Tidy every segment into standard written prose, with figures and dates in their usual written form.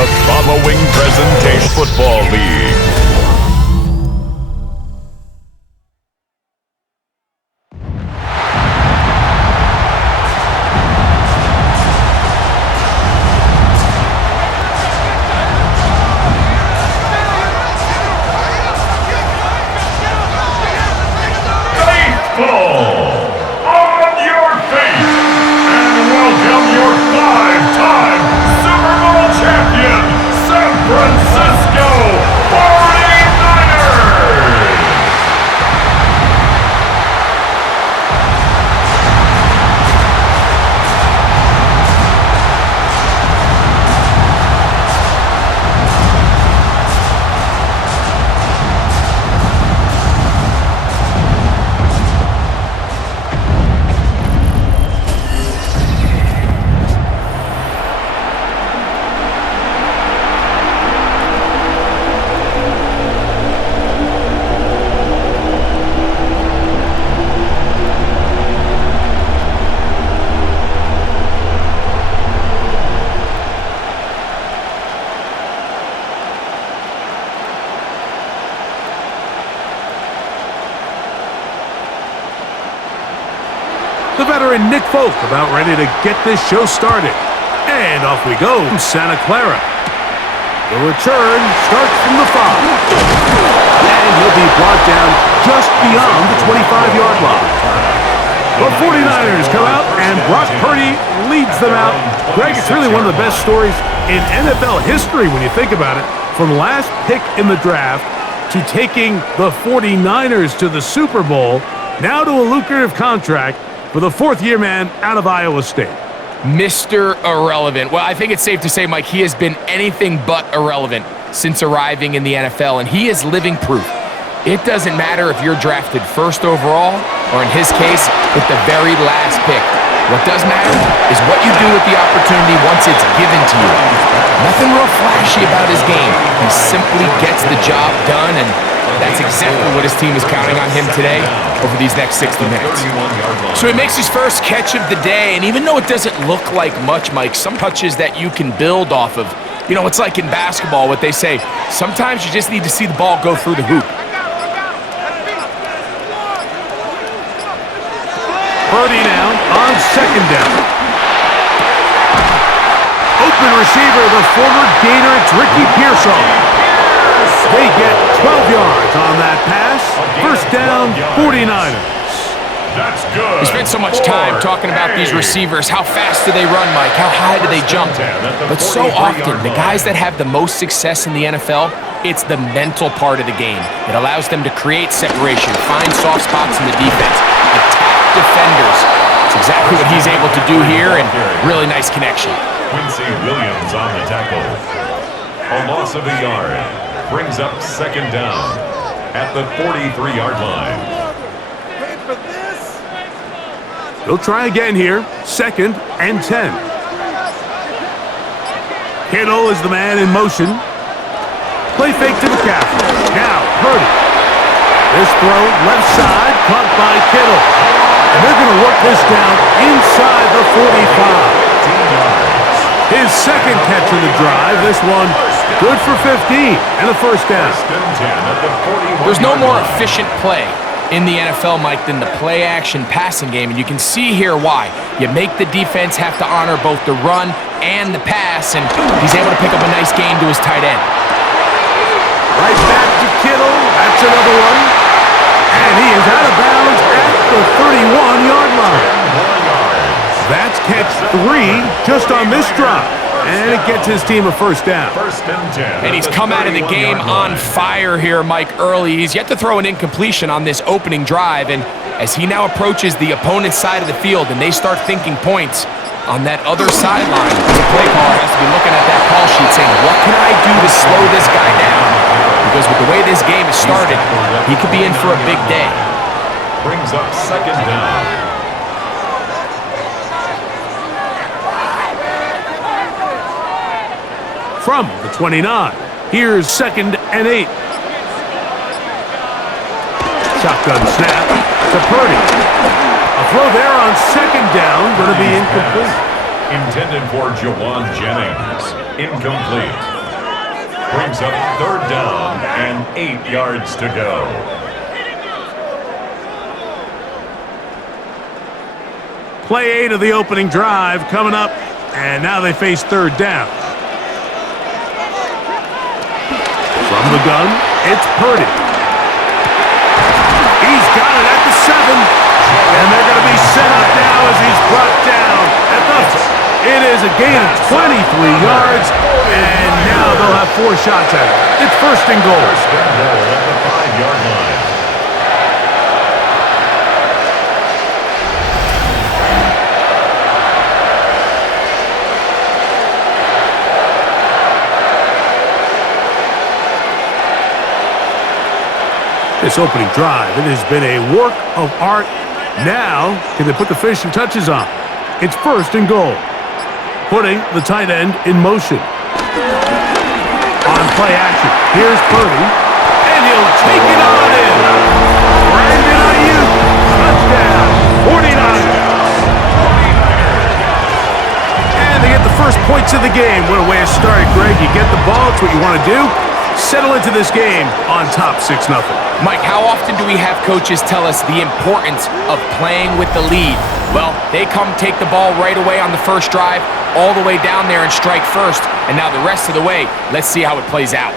the following presentation Football League. The veteran Nick Folk about ready to get this show started. And off we go, Santa Clara. The return starts from the 5. And he'll be brought down just beyond the 25-yard line. The 49ers come out, and Brock Purdy leads them out. Greg, it's really one of the best stories in NFL history when you think about it. From last pick in the draft to taking the 49ers to the Super Bowl, now to a lucrative contract for the fourth-year man out of Iowa State. Mr. Irrelevant. Well, I think it's safe to say, Mike, he has been anything but irrelevant since arriving in the NFL, and he is living proof. It doesn't matter if you're drafted first overall, or in his case, with the very last pick. What does matter is what you do with the opportunity once it's given to you. Nothing real flashy about his game. He simply gets the job done, and that's exactly what his team is counting on him today over these next 60 minutes. So he makes his first catch of the day, and even though it doesn't look like much, Mike, some touches that you can build off of. You know, it's like in basketball, what they say, sometimes you just need to see the ball go through the hoop. Purdy now on second down. Open receiver, the former Gator, it's Ricky Pearsall. They get 12 yards on that pass. First down, 49ers. That's good. We spent so much time talking about these receivers. How fast do they run, Mike? How high do they jump? But so often, the guys that have the most success in the NFL, it's the mental part of the game. It allows them to create separation, find soft spots in the defense, attack defenders. It's exactly what he's able to do here, and really nice connection. Quincy Williams on the tackle. A loss of a yard. Brings up second down at the 43-yard line. He'll try again here. Second and 10. Kittle is the man in motion. Play fake to McCaffrey. Now, Purdy. This throw, left side, caught by Kittle. And they're going to work this down inside the 45. His second catch of the drive. This one good for 15 and a first down. There's no more efficient play in the NFL, Mike, than the play-action passing game, and you can see here why. You make the defense have to honor both the run and the pass, and he's able to pick up a nice gain to his tight end. Right back to Kittle. That's another one. And he is out of bounds at the 31-yard line. That's catch 3 just on this drive. And it gets his team a first down. And he's come out of the game on fire here, Mike, early. He's yet to throw an incompletion on this opening drive. And as he now approaches the opponent's side of the field and they start thinking points on that other sideline, the play caller has to be looking at that call sheet saying, what can I do to slow this guy down? Because with the way this game is started, he could be in for a big day. Brings up second down. From the 29, here's second and 8. Shotgun snap to Purdy. A throw there on second down, going to be incomplete. Intended for Jawan Jennings. Incomplete. Brings up third down and 8 yards to go. Play 8 of the opening drive coming up, and now they face third down. From the gun, it's Purdy. He's got it at the 7, and they're going to be set up now as he's brought down at the... It is a gain of 23 yards, and now they'll have 4 shots at it. It's first and goal. First and goal at the 5-yard line. This opening drive, it has been a work of art. Now, can they put the finishing touches on? It's first and goal. Putting the tight end in motion. On play action, here's Purdy, and he'll take it on in. Brandon Ayuk, touchdown, 49ers. And they get the first points of the game. What a way to start, Greg. You get the ball, it's what you want to do. Settle into this game on top 6-0. Mike, how often do we have coaches tell us the importance of playing with the lead? Well, they come take the ball right away on the first drive, all the way down there and strike first. And now the rest of the way, let's see how it plays out.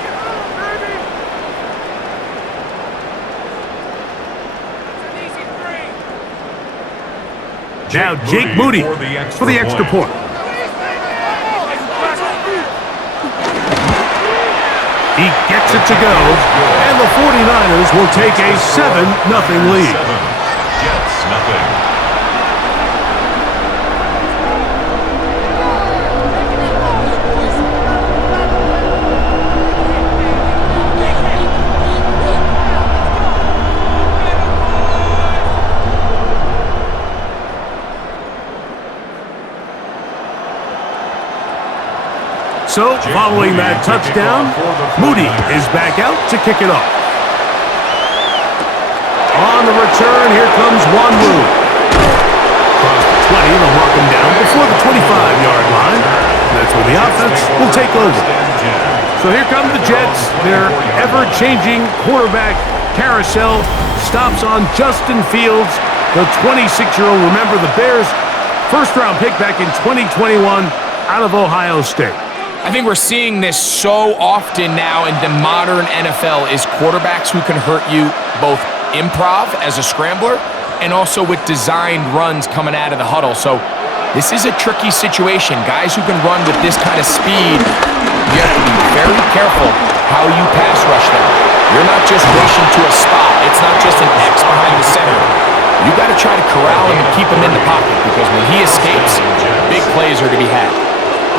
Now Jake Moody for the extra point. He gets it to go, and the 49ers will take a 7-0 lead. Jets, nothing. So, following that touchdown, Moody is back out to kick it off. On the return, here comes Wanwu. Across the 20, they'll mark him down before the 25-yard line. That's where the offense will take over. So here come the Jets. Their ever-changing quarterback carousel stops on Justin Fields, the 26-year-old. Remember, the Bears' first-round pick back in 2021 out of Ohio State. I think we're seeing this so often now in the modern NFL is quarterbacks who can hurt you both improv as a scrambler and also with designed runs coming out of the huddle. So this is a tricky situation. Guys who can run with this kind of speed, you have to be very careful how you pass rush them. You're not just rushing to a spot. It's not just an X behind the center. You got to try to corral him and keep him in the pocket because when he escapes, big plays are to be had.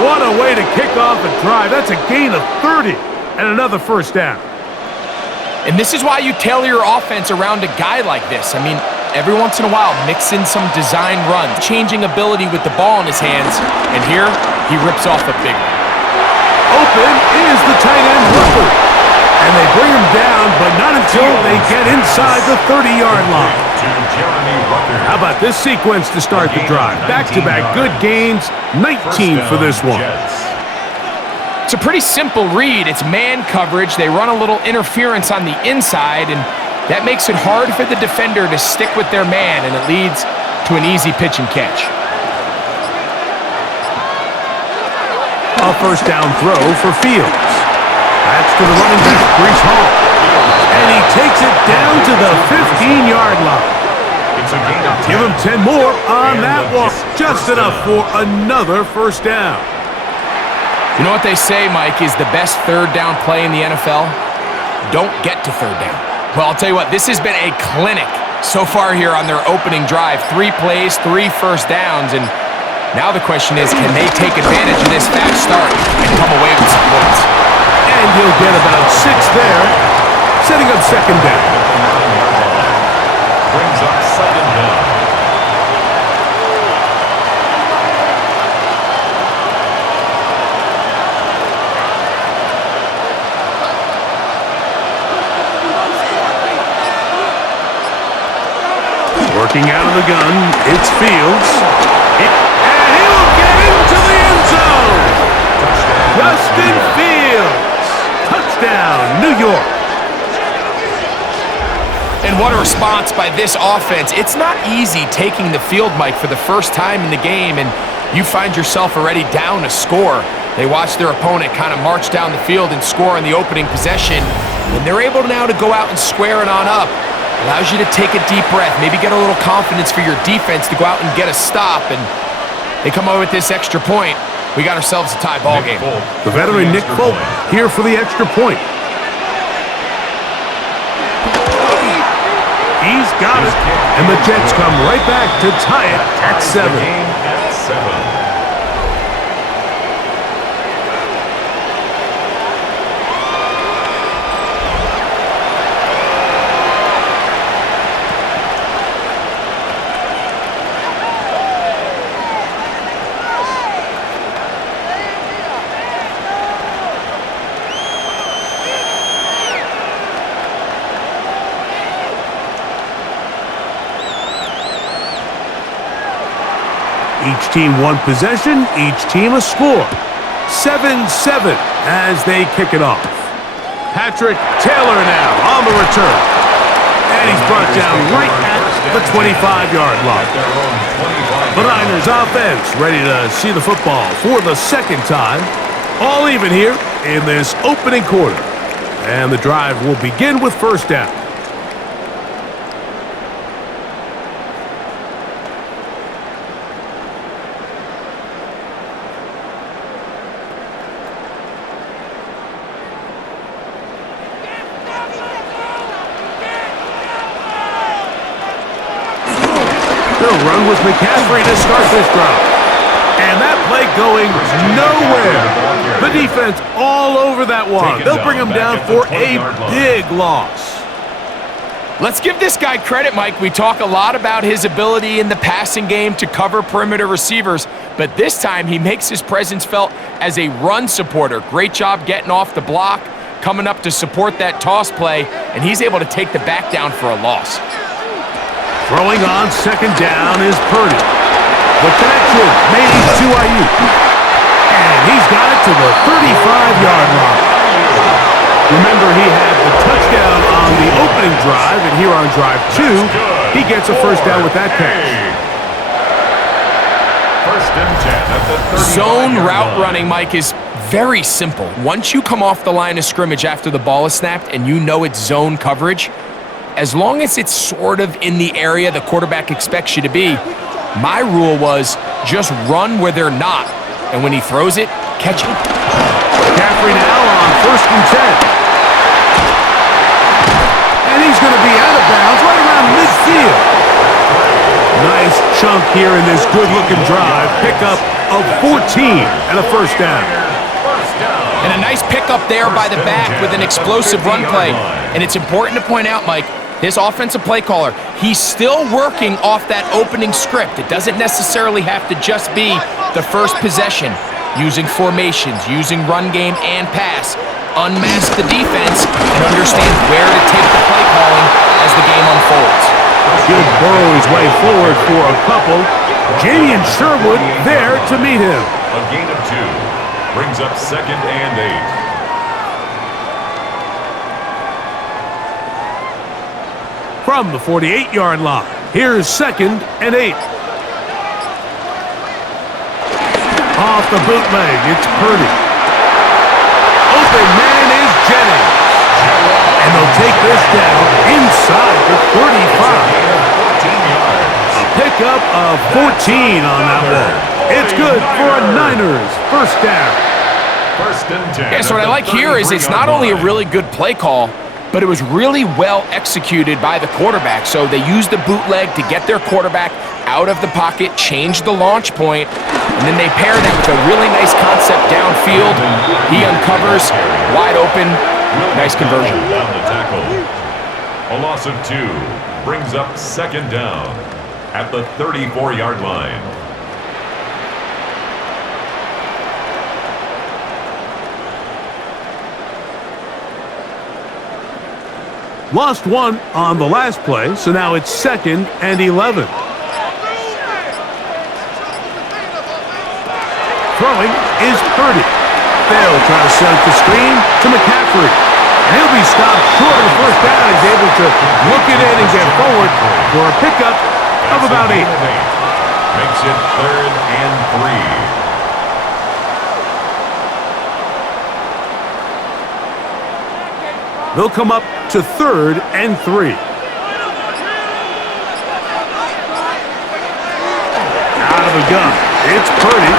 What a way to kick off a drive. That's a gain of 30 and another first down. And this is why you tailor your offense around a guy like this. I mean, every once in a while, mix in some design runs, changing ability with the ball in his hands, and here, he rips off a big one. Open is the tight end Rucker. And they bring him down, but not until they get inside the 30-yard line. How about this sequence to start the drive? Back-to-back good gains, 19 for this one. It's a pretty simple read. It's man coverage. They run a little interference on the inside, and that makes it hard for the defender to stick with their man, and it leads to an easy pitch and catch. A first down throw for Fields. That's to the running back, Breece Hall. And he takes it down to the 15-yard line. Give him 10 more on that one. Just enough for another first down. You know what they say, Mike, is the best third down play in the NFL? Don't get to third down. Well, I'll tell you what, this has been a clinic so far here on their opening drive. 3 plays, 3 first downs, and now the question is, can they take advantage of this fast start and come away with some points? And he'll get about 6 there, setting up second down. Brings up second down. Working out of the gun, it's Fields. And he will get into Justin Fields. Touchdown, New York. And what a response by this offense. It's not easy taking the field, Mike, for the first time in the game, and you find yourself already down a score. They watch their opponent kind of march down the field and score on the opening possession, and they're able now to go out and square it on up. Allows you to take a deep breath, maybe get a little confidence for your defense to go out and get a stop, and they come over with this extra point. We got ourselves a tie ball game. The veteran Nick Folk here for the extra point. He's got it, and the Jets come right back to tie it at 7. The game at 7. Each team one possession, each team a score. 7-7 as they kick it off. Patrick Taylor now on the return. And he's brought down right at the 25-yard line. The Niners offense ready to see the football for the second time. All even here in this opening quarter. And the drive will begin with first down. They'll run with McCaffrey to start this drive. And that play going nowhere. The defense all over that one. They'll bring him down for a big loss. Let's give this guy credit, Mike. We talk a lot about his ability in the passing game to cover perimeter receivers, but this time he makes his presence felt as a run supporter. Great job getting off the block, coming up to support that toss play, and he's able to take the back down for a loss. Throwing on second down is Purdy. The connection made to Ayuk. And he's got it to the 35-yard line. Remember, he had the touchdown on the opening drive, and here on drive 2, he gets a first down with that catch. First and 10 at the 35-yard Zone route line. running, Mike, is very simple. Once you come off the line of scrimmage after the ball is snapped and you know it's zone coverage, as long as it's sort of in the area the quarterback expects you to be, my rule was just run where they're not. And when he throws it, catch it. McCaffrey now on first and 10. And he's going to be out of bounds right around midfield. Nice chunk here in this good-looking drive. Pickup of 14 and a first down. And a nice pickup there by the back with an explosive run play. And it's important to point out, Mike, his offensive play caller, he's still working off that opening script. It doesn't necessarily have to just be the first possession. Using formations, using run game and pass. Unmask the defense and understand where to take the play calling as the game unfolds. He'll burrow his way forward for a couple. Jamie and Sherwood there to meet him. A gain of 2 brings up second and 8. From the 48-yard line, here's second and 8. Off the bootleg, it's Purdy. Open man is Jennings. And they'll take this down inside the 35. A pickup of 14 on that one. It's good for a Niners first down. First and 10. Yeah, so what I like here is it's not only a really good play call, but it was really well executed by the quarterback. So they used the bootleg to get their quarterback out of the pocket, change the launch point, and then they pair that with a really nice concept downfield. He uncovers, wide open, nice conversion. Down the tackle. A loss of 2 brings up second down at the 34-yard line. Lost one on the last play, so now it's second and 11. Throwing is Purdy. They'll try to set up the screen to McCaffrey. And he'll be stopped short of the first down. He's able to look it in and get forward for a pickup of about 8. Makes it 3rd and 3. They'll come up to 3rd and 3. Out of the gun. It's Purdy.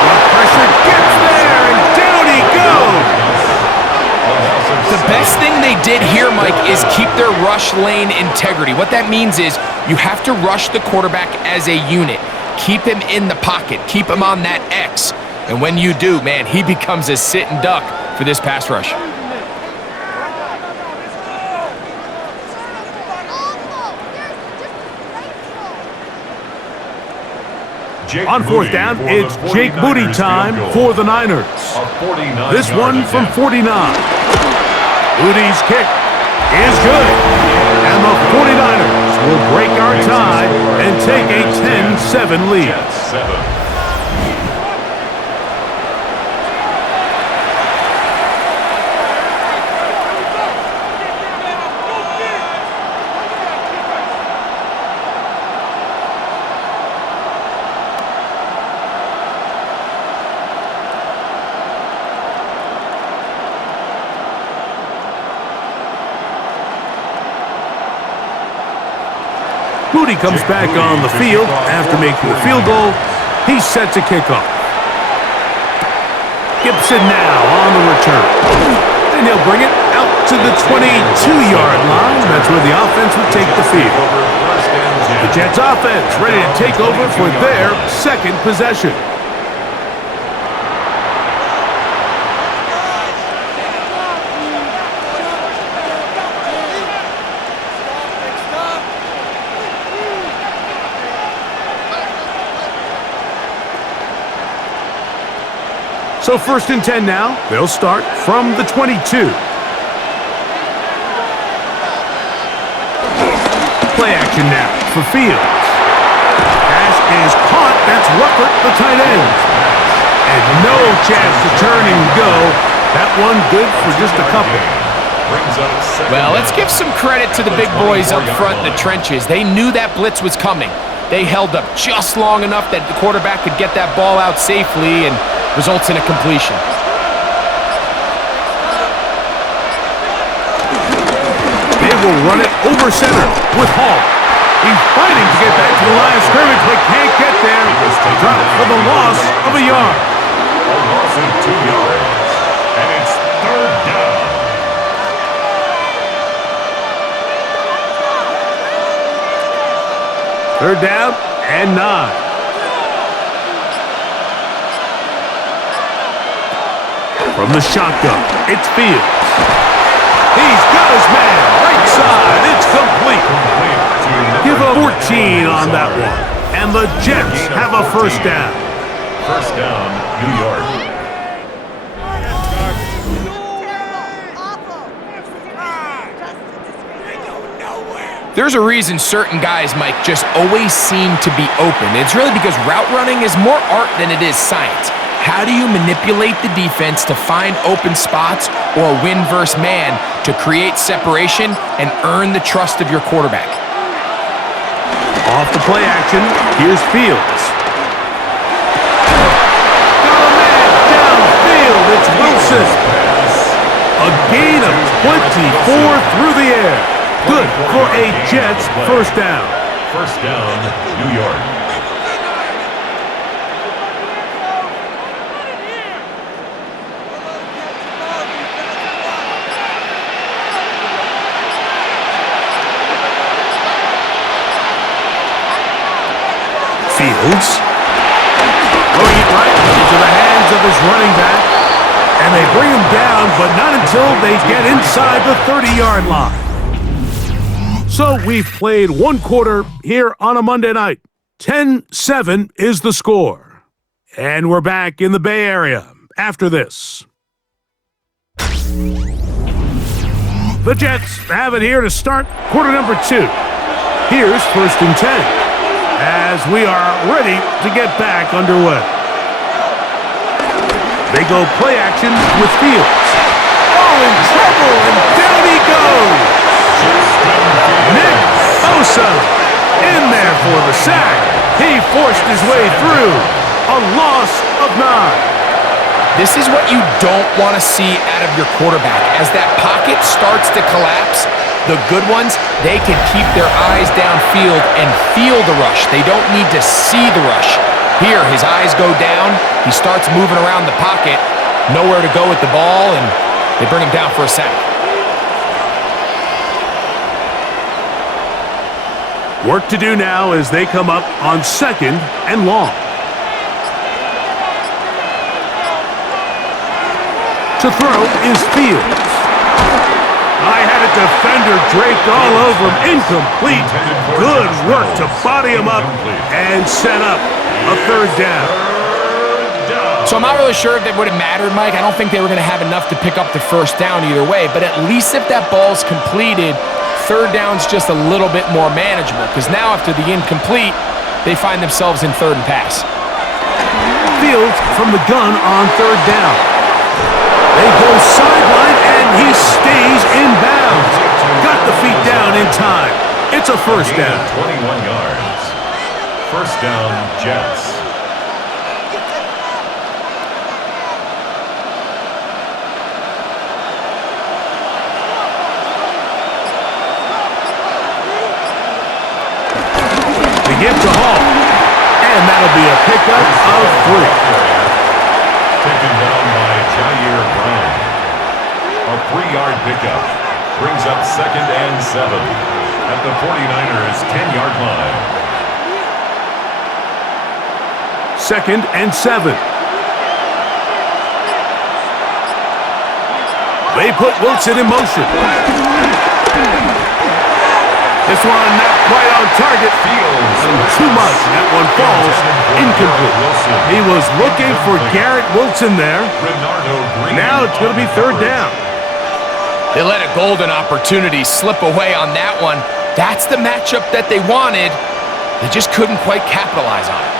The pressure gets there, and down he goes. The best thing they did here, Mike, is keep their rush lane integrity. What that means is you have to rush the quarterback as a unit. Keep him in the pocket. Keep him on that X. And when you do, man, he becomes a sit and duck for this pass rush. On 4th down, it's Jake Moody time for the Niners. This one from 49. Moody's kick is good. And the 49ers will break our tie and take a 10-7 lead. Moody comes back on the field after making the field goal. He's set to kick off. Gibson now on the return. And he'll bring it out to the 22-yard line. That's where the offense would take the field. The Jets offense ready to take over for their second possession. So 1st and 10 now. They'll start from the 22. Play action now for Fields. Pass is caught. That's Rucker, the tight end. And no chance to turn and go. That one good for just a couple. Well, let's give some credit to the big boys up front in the trenches. They knew that blitz was coming. They held up just long enough that the quarterback could get that ball out safely and results in a completion. They will run it over center with Hall. He's fighting to get back to the line of scrimmage, but can't get there. Dropped for the loss of a yard. A loss of 2 yards. And it's 3rd down. Third down and 9. From the shotgun, it's Fields. He's got his man right side. It's complete. Give a 14 on that one. And the Jets have a 1st down. 1st down, New York. There's a reason certain guys, Mike, just always seem to be open. It's really because route running is more art than it is science. How do you manipulate the defense to find open spots or win versus man to create separation and earn the trust of your quarterback? Off the play action, here's Fields. Got a man downfield, it's Wilson. A gain of 24 through the air. Good for a Jets 1st down. 1st down, New York. Fields throwing it right into the hands of his running back, and they bring him down, but not until they get inside the 30-yard line. So we've played 1 quarter here on a Monday night. 10-7 is the score. And we're back in the Bay Area after this. The Jets have it here to start quarter number 2. Here's 1st and 10 as we are ready to get back underway. They go play action with Fields. Oh, in trouble, and down he goes. Nick Bosa in there for the sack. He forced his way through. A loss of 9. This is what you don't want to see out of your quarterback. As that pocket starts to collapse, the good ones, they can keep their eyes downfield and feel the rush. They don't need to see the rush. Here, his eyes go down. He starts moving around the pocket. Nowhere to go with the ball, and they bring him down for a sack. Work to do now as they come up on 2nd and long. To throw is Fields. I had a defender draped all over him. Incomplete. Good work to body him up and set up a 3rd down. So I'm not really sure if it would have mattered, Mike. I don't think they were going to have enough to pick up the 1st down either way. But at least if that ball's completed, 3rd down's just a little bit more manageable. Because now after the incomplete, they find themselves in 3rd and pass. Fields from the gun on 3rd down. They go sideline, and he stays in bounds. Got the feet down in time. It's a 1st down. 21 yards. 1st down, Jets. The give to Hall. And that'll be a pickup of 3. Taken down by Jair Brown. A 3-yard pickup brings up 2nd and 7 at the 49ers' 10-yard line. 2nd and 7. They put Wilson in motion. This one not quite on target. Fields. Too much. That one falls incomplete. He was looking for Garrett Wilson there. Now it's going to be 3rd down. They let a golden opportunity slip away on that one. That's the matchup that they wanted. They just couldn't quite capitalize on it.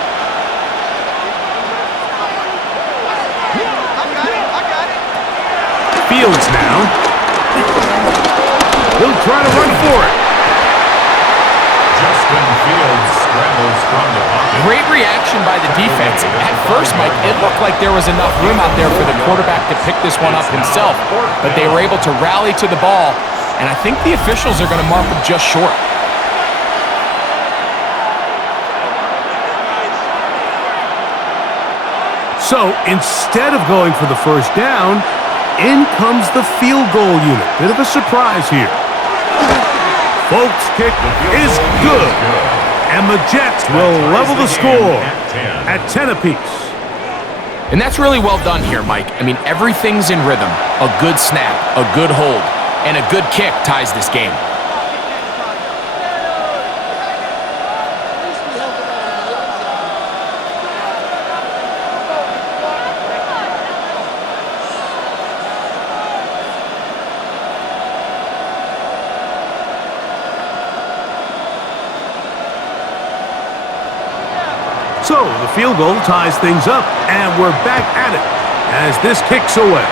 Fields now. He'll try to run for it. Justin Fields scrambles from the pocket. Great reaction by the defense. At first, Mike, it looked like there was enough room out there for the quarterback to pick this one up himself, but they were able to rally to the ball, and I think the officials are going to mark him just short. So instead of going for the 1st down, in comes the field goal unit. Bit of a surprise here. Folks' kick is good. And the Jets will level the score at 10 apiece. And that's really well done here, Mike. I mean, everything's in rhythm. A good snap, a good hold, and a good kick ties this game. So the field goal ties things up, and we're back at it as this kicks away.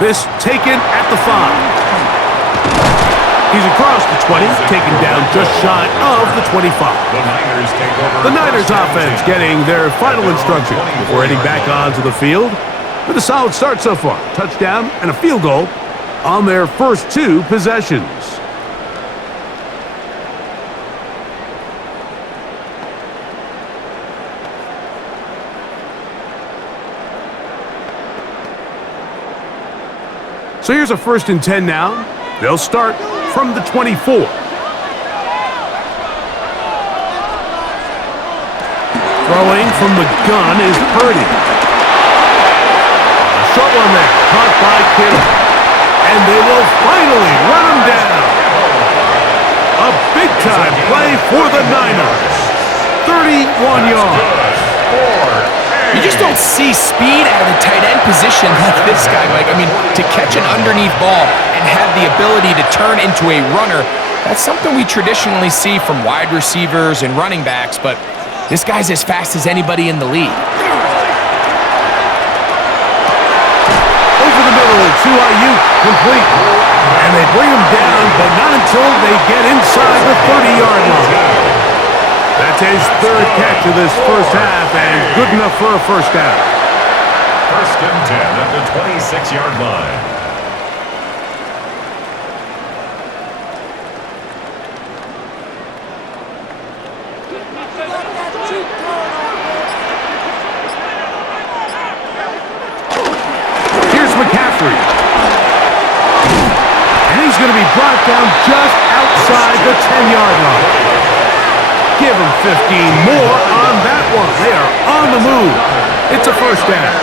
This taken at the 5. He's across the 20, taken down just shy of the 25. The Niners offense getting their final instruction before heading back onto the field. With a solid start so far. Touchdown and a field goal on their first 2 possessions. So here's a 1st and 10 now. They'll start from the 24. Throwing from the gun is Purdy. A short one there, caught by Kittle. And they will finally run him down. A big-time play for the Niners. 31 yards. You just don't see speed out of the tight end position like this guy, Mike. I mean, to catch an underneath ball and have the ability to turn into a runner, that's something we traditionally see from wide receivers and running backs, but this guy's as fast as anybody in the league. complete. And they bring him down, but not until they get inside the 30-yard line. That's his third catch of this first half, and good enough for a first down. First and 10 at the 26-yard line. Here's McCaffrey. And he's going to be brought down just outside the 10-yard line. Give him 15 more on that one. They are on the move. It's a first down.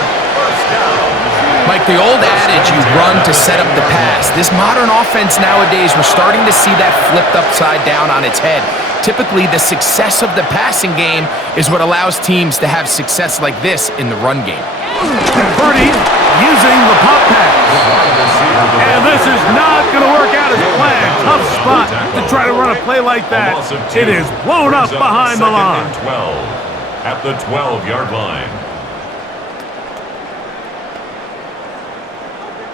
Like the old adage, you run to set up the pass. This modern offense nowadays, we're starting to see that flipped upside down on its head. Typically, the success of the passing game is what allows teams to have success like this in the run game. Purdy using the pop pass. And this is not going to work out as planned. Tough spot to try to run a play like that. It is blown up behind the line. 12 at the 12-yard line.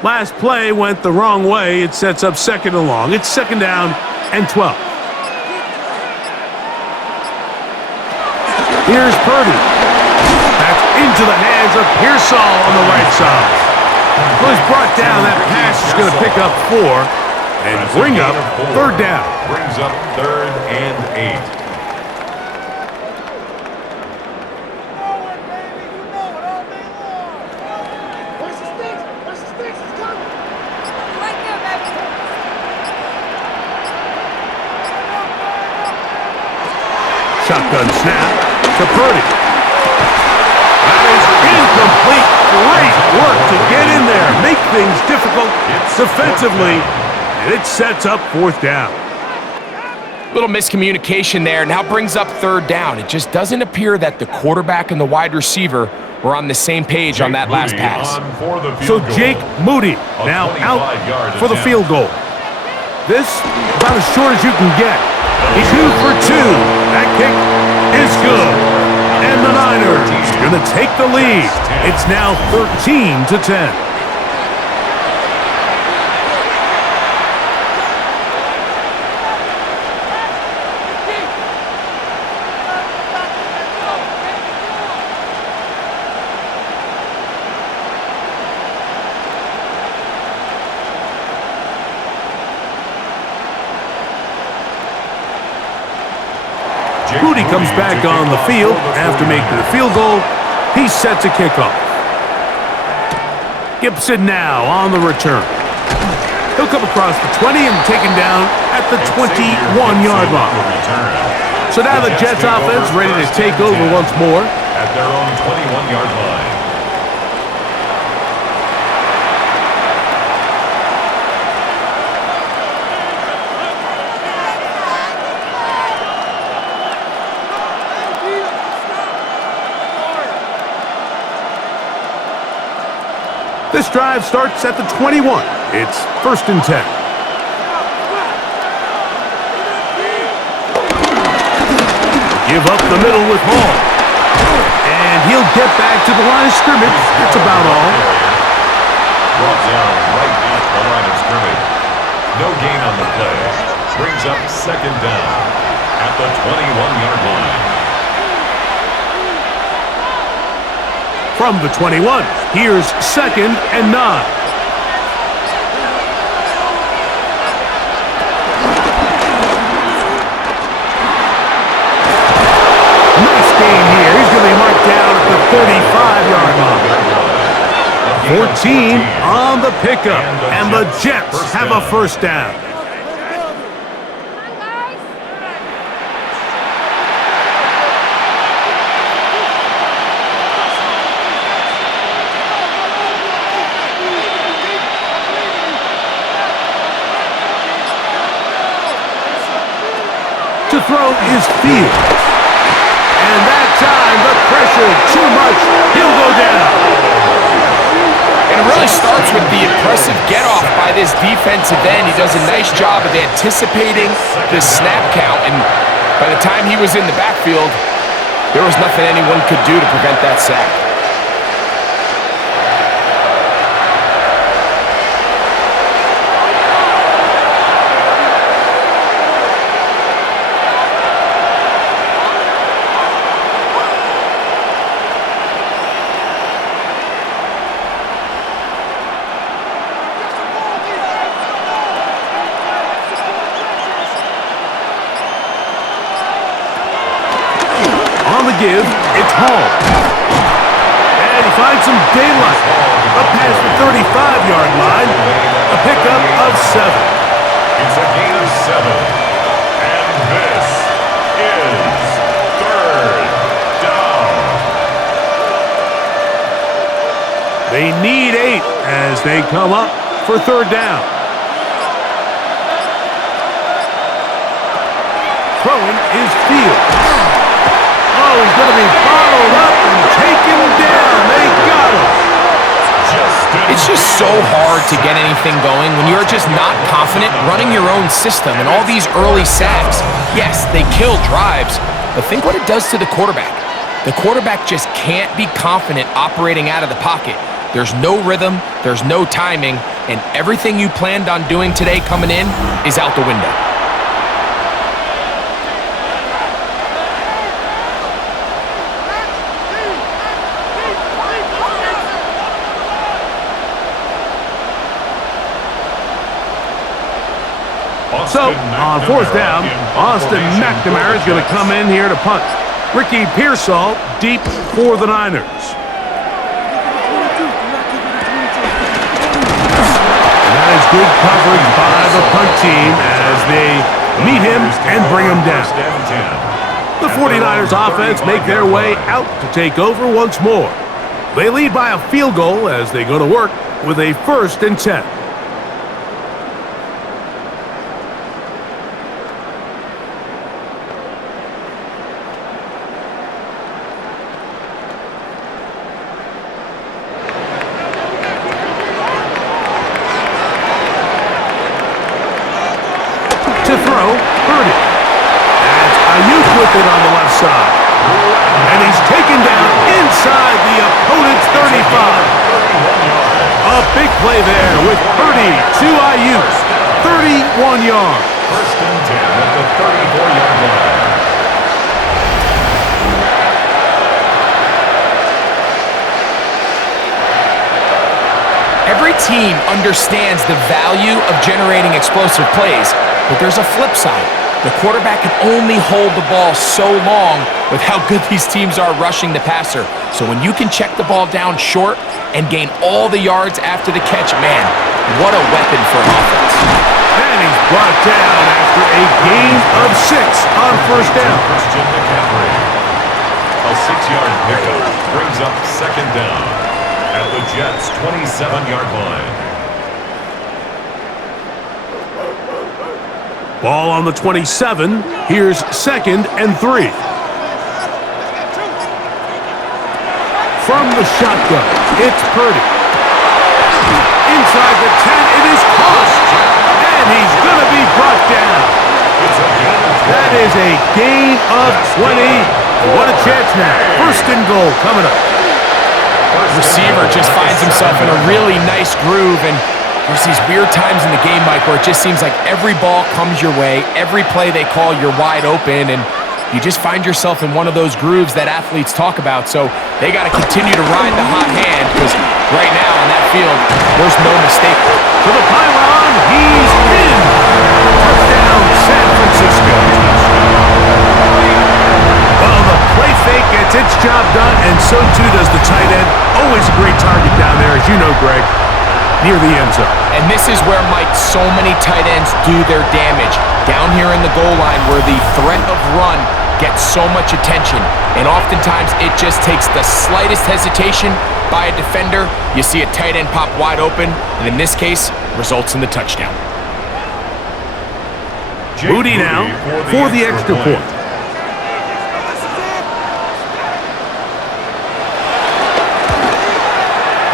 Last play went the wrong way. It sets up second and long. It's second down and 12. Here's Purdy. That's into the hands of Pearsall on the right side. Well, he's brought down. That pass is going to pick up 4 and bring up third down. Brings up third and 8. Shotgun snap to Purdy. That is incomplete. Great work to get in there, make things difficult defensively, and it sets up fourth down. Little miscommunication there, now brings up third down. It just doesn't appear that the quarterback and the wide receiver were on the same page on that last pass. So Jake Moody now out for the field goal. This about as short as you can get. He's 2 for 2. That kick is good. And the Niners are going to take the lead. It's now 13-10. Moody comes back on the field after making the field goal. He's set to kick off. Gibson now on the return. He'll come across the 20 and taken down at the 21-yard line. So now the Jets offense ready to take over once more. At their own 21-yard line. This drive starts at the 21. It's first and 10. Give up the middle with Hall. And he'll get back to the line of scrimmage. That's about all. Brought down right at the line of scrimmage. No gain on the play. Brings up second down at the 21-yard line. From the 21, here's second and 9. Nice gain here. He's going to be marked down at the 35-yard line. 14 on the pickup, and the Jets have a first down. To throw is Fields. And that time, the pressure too much. He'll go down. And it really starts with the impressive get-off by this defensive end. He does a nice job of anticipating the snap count. And by the time he was in the backfield, there was nothing anyone could do to prevent that sack. give, it's home. And he finds some daylight. Up past the 35-yard line. A pickup of 7. It's a gain of 7. And this is third down. They need 8 as they come up for third down. Throwing is Fields. Oh, he's going to be followed up and taken down. They got him. It's just so hard to get anything going when you're just not confident running your own system and all these early sacks. Yes, they kill drives, but think what it does to the quarterback. The quarterback just can't be confident operating out of the pocket. There's no rhythm, there's no timing, and everything you planned on doing today coming in is out the window. So, on fourth down, Austin McNamara is going to come in here to punt. Ricky Pearsall deep for the Niners. And that is good coverage by the punt team as they meet him and bring him down. The 49ers offense make their way out to take over once more. They lead by a field goal as they go to work with a 1st and 10. With it on the left side. And he's taken down inside the opponent's 35. A big play there with Purdy to Ayuk. 31 yards. 1st and 10 at the 34-yard line. Every team understands the value of generating explosive plays, but there's a flip side. The quarterback can only hold the ball so long with how good these teams are rushing the passer. So when you can check the ball down short and gain all the yards after the catch, man, what a weapon for an offense. And he's brought down after a gain of 6 on 1st down. Christian McCaffrey. A 6-yard pickup brings up 2nd down at the Jets' 27-yard line. Ball on the 27. Here's 2nd and 3. From the shotgun, it's Purdy. Inside the 10, it is caught. And he's going to be brought down. That is a gain of 20. What a chance now. 1st and goal coming up. Receiver just finds himself in a really nice groove, and there's these weird times in the game, Mike, where it just seems like every ball comes your way, every play they call, you're wide open, and you just find yourself in one of those grooves that athletes talk about. So they got to continue to ride the hot hand, because right now on that field, there's no mistake. To the pylon, he's in. Touchdown, San Francisco. Well, the play fake gets its job done, and so too does the tight end. Always a great target down there, as you know, Greg, near the end zone. And this is where, Mike, so many tight ends do their damage. Down here in the goal line where the threat of run gets so much attention. And oftentimes it just takes the slightest hesitation by a defender. You see a tight end pop wide open, and in this case, results in the touchdown. Moody now for the extra point.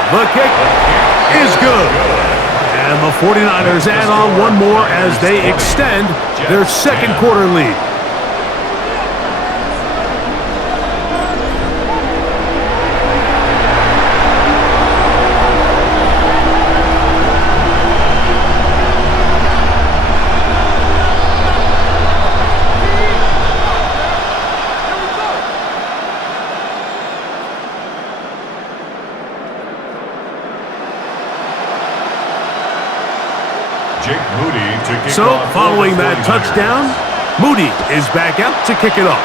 The kick is good. And the 49ers add on one more as they extend their 2nd quarter lead. So, following that touchdown, Moody is back out to kick it off.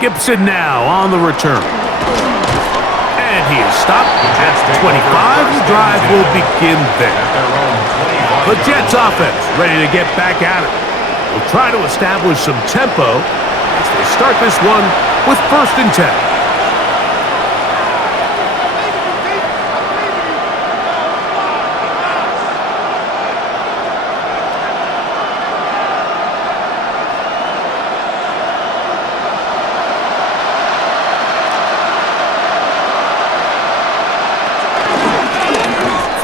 Gibson now on the return. And he is stopped at 25. The drive will begin there. The Jets offense ready to get back at it. They'll try to establish some tempo as they start this one with 1st and 10.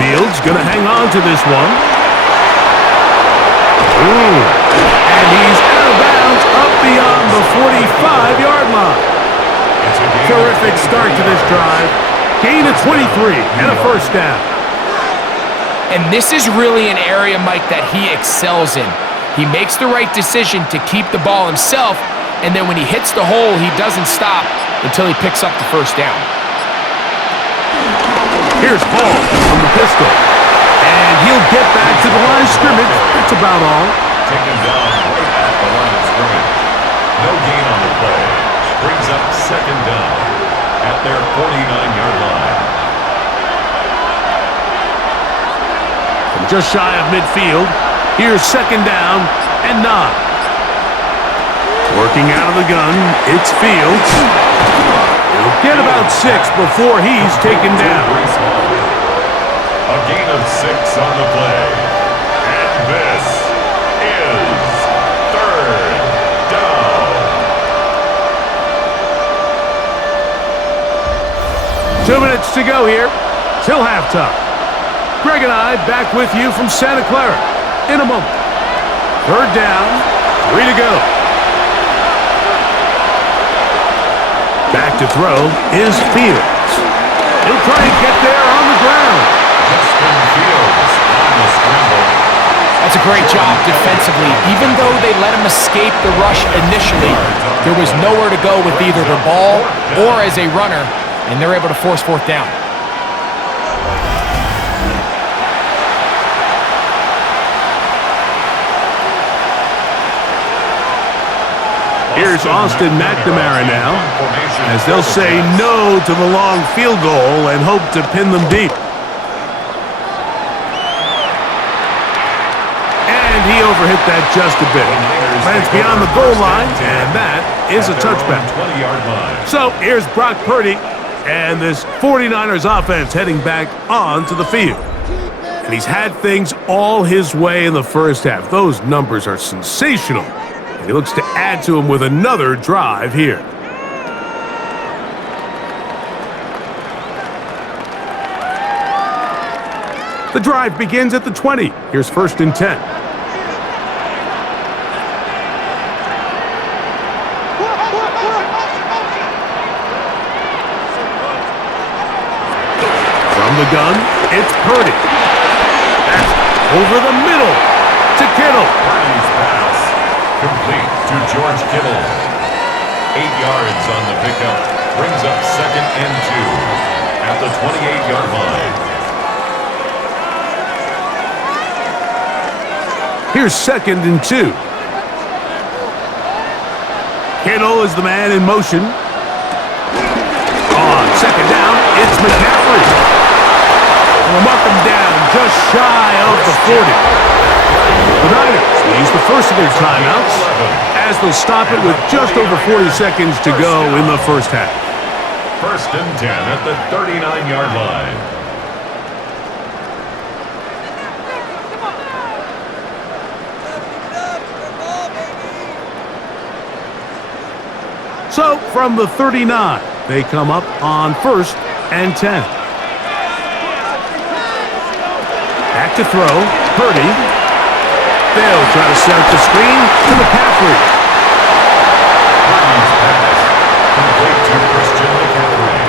Fields gonna hang on to this one. Ooh. And he's out of bounds up beyond the 45-yard line. Terrific start to this drive. Gain of 23 and a 1st down. And this is really an area, Mike, that he excels in. He makes the right decision to keep the ball himself, and then when he hits the hole, he doesn't stop until he picks up the 1st down. Here's Hall from the pistol. And he'll get back to the line of scrimmage. That's about all. Taken down right at the line of scrimmage. No gain on the play. Brings up 2nd down at their 49-yard line. From just shy of midfield, here's 2nd down and 9. Working out of the gun, it's Fields. He'll get about 6 before he's taken down. A gain of 6 on the play. And this is 3rd down. 2 minutes to go here till halftime. Greg and I back with you from Santa Clara in a moment. 3rd down, 3 to go. Back to throw is Fields. He'll try and get there on the ground. Justin Fields on the scramble. That's a great job defensively. Even though they let him escape the rush initially, there was nowhere to go with either the ball or as a runner, and they're able to force 4th down. Here's Austin McNamara now, as they'll say no to the long field goal and hope to pin them deep. And he overhit that just a bit. Lands beyond the goal line, and that is a touchback. So here's Brock Purdy, and this 49ers offense heading back onto the field. And he's had things all his way in the 1st half. Those numbers are sensational. And he looks to add to him with another drive here. The drive begins at the 20. Here's 1st and 10. From the gun, it's Purdy. That's over the middle to Kittle. Purdy's pass complete to George Kittle. 8 yards on the pickup. Brings up 2nd and 2 at the 28-yard line. Here's 2nd and 2. Kittle is the man in motion. On 2nd down, it's McCaffrey. We'll mark him down just shy of the 40. The Niners use the first of their timeouts as they'll stop it with just over 40 seconds to go in the 1st half. 1st and 10 at the 39-yard line. So from the 39, they come up on 1st and 10. Back to throw, Purdy. They'll try to set up the screen to McCaffrey. Purdy's pass complete to Christian McCaffrey.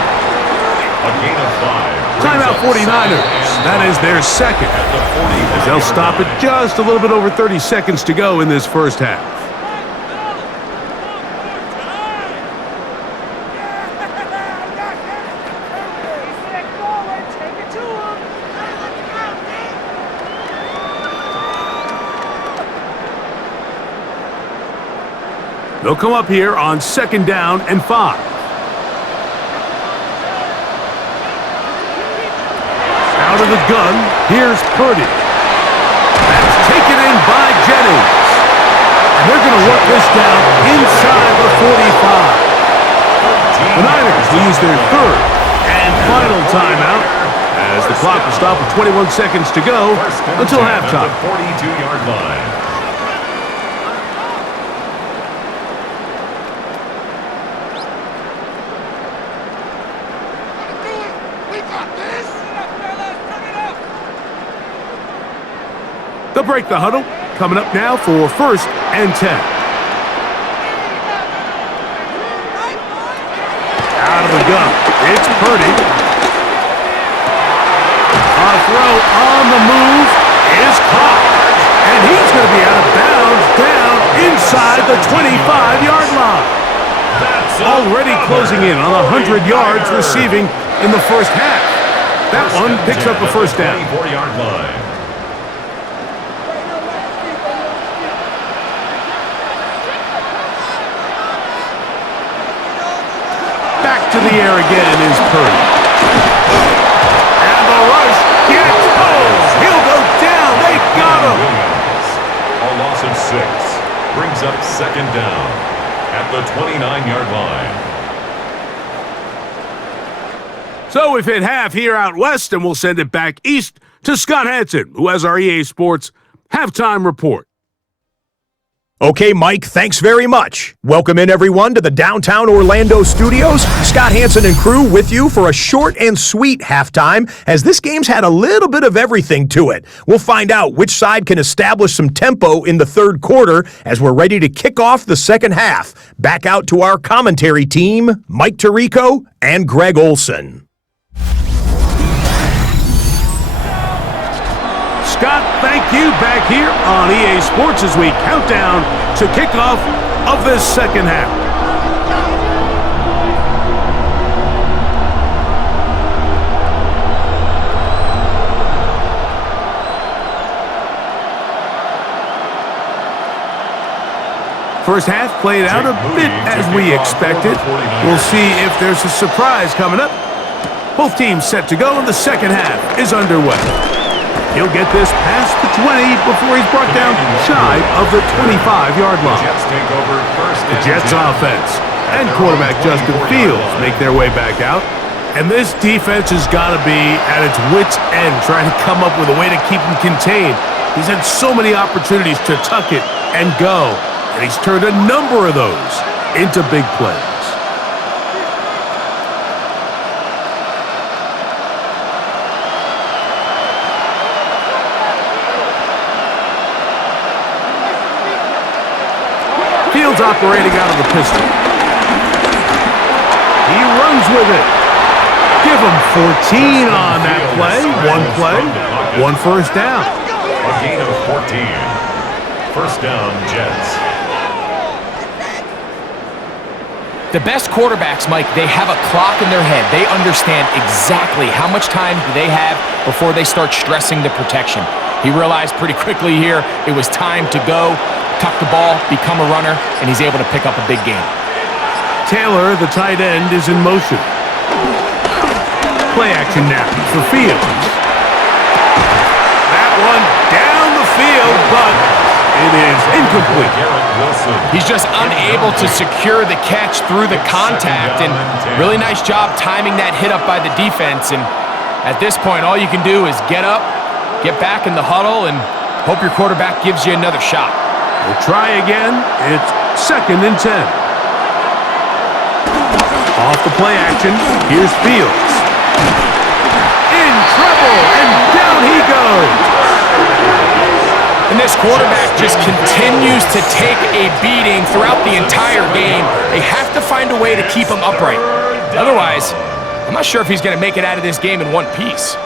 A gain of 5. Timeout 49ers. That is their 2nd. As they'll stop it just a little bit over 30 seconds to go in this 1st half. They'll come up here on 2nd down and 5. Out of the gun, here's Purdy. That's taken in by Jennings. And they're going to work this down inside the 45. The Niners will use their 3rd and final timeout as the clock will stop with 21 seconds to go until halftime. 42-yard line. They'll break the huddle. Coming up now for 1st and 10. Out of the gun. It's Purdy. A throw on the move is caught. And he's going to be out of bounds down inside the 25-yard line. Already closing in on 100 yards receiving in the first half. That one picks up a 1st down. 24-yard line. To the air again is Purdy. And the rush gets home. He'll go down. They got him. A loss of 6 brings up 2nd down at the 29-yard line. So we've hit half here out west, and we'll send it back east to Scott Hansen, who has our EA Sports halftime report. Okay, Mike, thanks very much. Welcome in, everyone, to the downtown Orlando studios. Scott Hansen and crew with you for a short and sweet halftime, as this game's had a little bit of everything to it. We'll find out which side can establish some tempo in the 3rd quarter as we're ready to kick off the 2nd half. Back out to our commentary team, Mike Tirico and Greg Olson. Scott, thank you back here on EA Sports as we count down to kickoff of this 2nd half. First half played out a bit as we expected. We'll see if there's a surprise coming up. Both teams set to go, and the 2nd half is underway. He'll get this past the 20 before he's brought down shy of the 25-yard line. The Jets offense and quarterback Justin Fields make their way back out. And this defense has got to be at its wits' end, trying to come up with a way to keep him contained. He's had so many opportunities to tuck it and go, and he's turned a number of those into big plays. Fields operating out of the pistol. He runs with it. Give him 14 on that play. 1 first down. A gain of 14. First down, Jets. The best quarterbacks, Mike, they have a clock in their head. They understand exactly how much time they have before they start stressing the protection. He realized pretty quickly here it was time to go, tuck the ball, become a runner, and he's able to pick up a big game. Taylor, the tight end, is in motion. Play action now for Fields. That one down the field, but it is incomplete. He's just unable to secure the catch through the contact, and really nice job timing that hit up by the defense. And at this point, all you can do is get up, get back in the huddle, and hope your quarterback gives you another shot. We'll try again. It's 2nd and 10. Off the play action, here's Fields. In trouble, and down he goes. And this quarterback just continues to take a beating throughout the entire game. They have to find a way to keep him upright. Otherwise, I'm not sure if he's going to make it out of this game in one piece.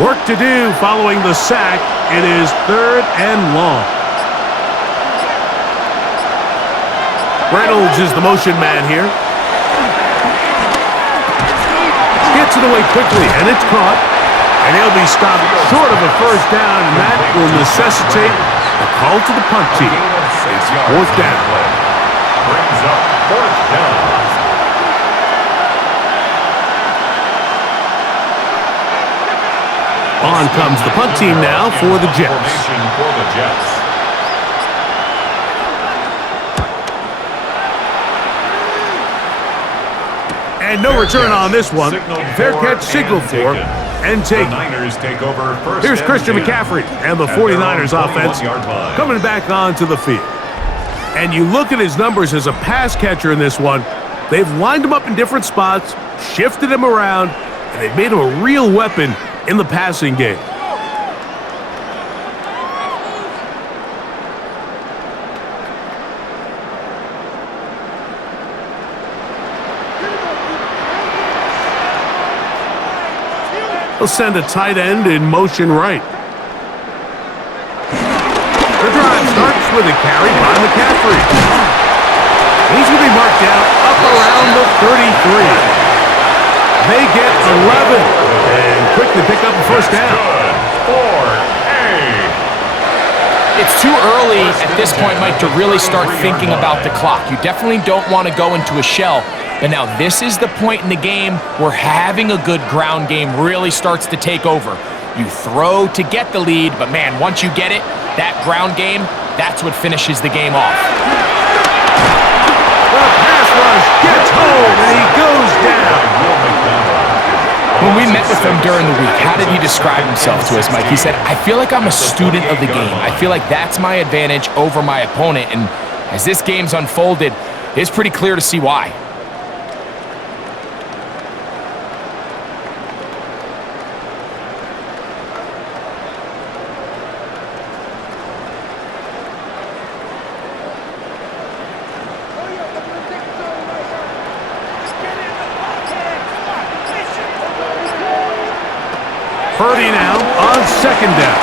Work to do following the sack It is 3rd and long. Reynolds is the motion man here. Gets it away quickly, and it's caught. And he'll be stopped short of a first down, and that will necessitate a call to the punt team. It's 4th down. Brings up 4th down. On comes the punt team now for the Jets. Formation for the Jets. And no return on this one. Fair catch signaled for and The taken. Niners take over first. Here's and Christian 10 McCaffrey and the at their own 49ers offense 21-yard line. coming back onto the field. And you look at his numbers as a pass catcher in this one. They've lined him up in different spots, shifted him around, and they've made him a real weapon in the passing game. He'll send a tight end in motion right. The drive starts with a carry by McCaffrey. He's going to be marked down up around the 33. They get 11 and quickly pick up a first down. It's too early at this point, Mike, to really start thinking about the clock. You definitely don't want to go into a shell. But now this is the point in the game where having a good ground game really starts to take over. You throw to get the lead, but man, once you get it, that ground game, that's what finishes the game off. The pass rush gets home, and he goes down. When we met with him during the week, how did he describe himself to us, Mike? He said, I feel like I'm a student of the game. I feel like that's my advantage over my opponent. And as this game's unfolded, it's pretty clear to see why. Purdy now on 2nd down.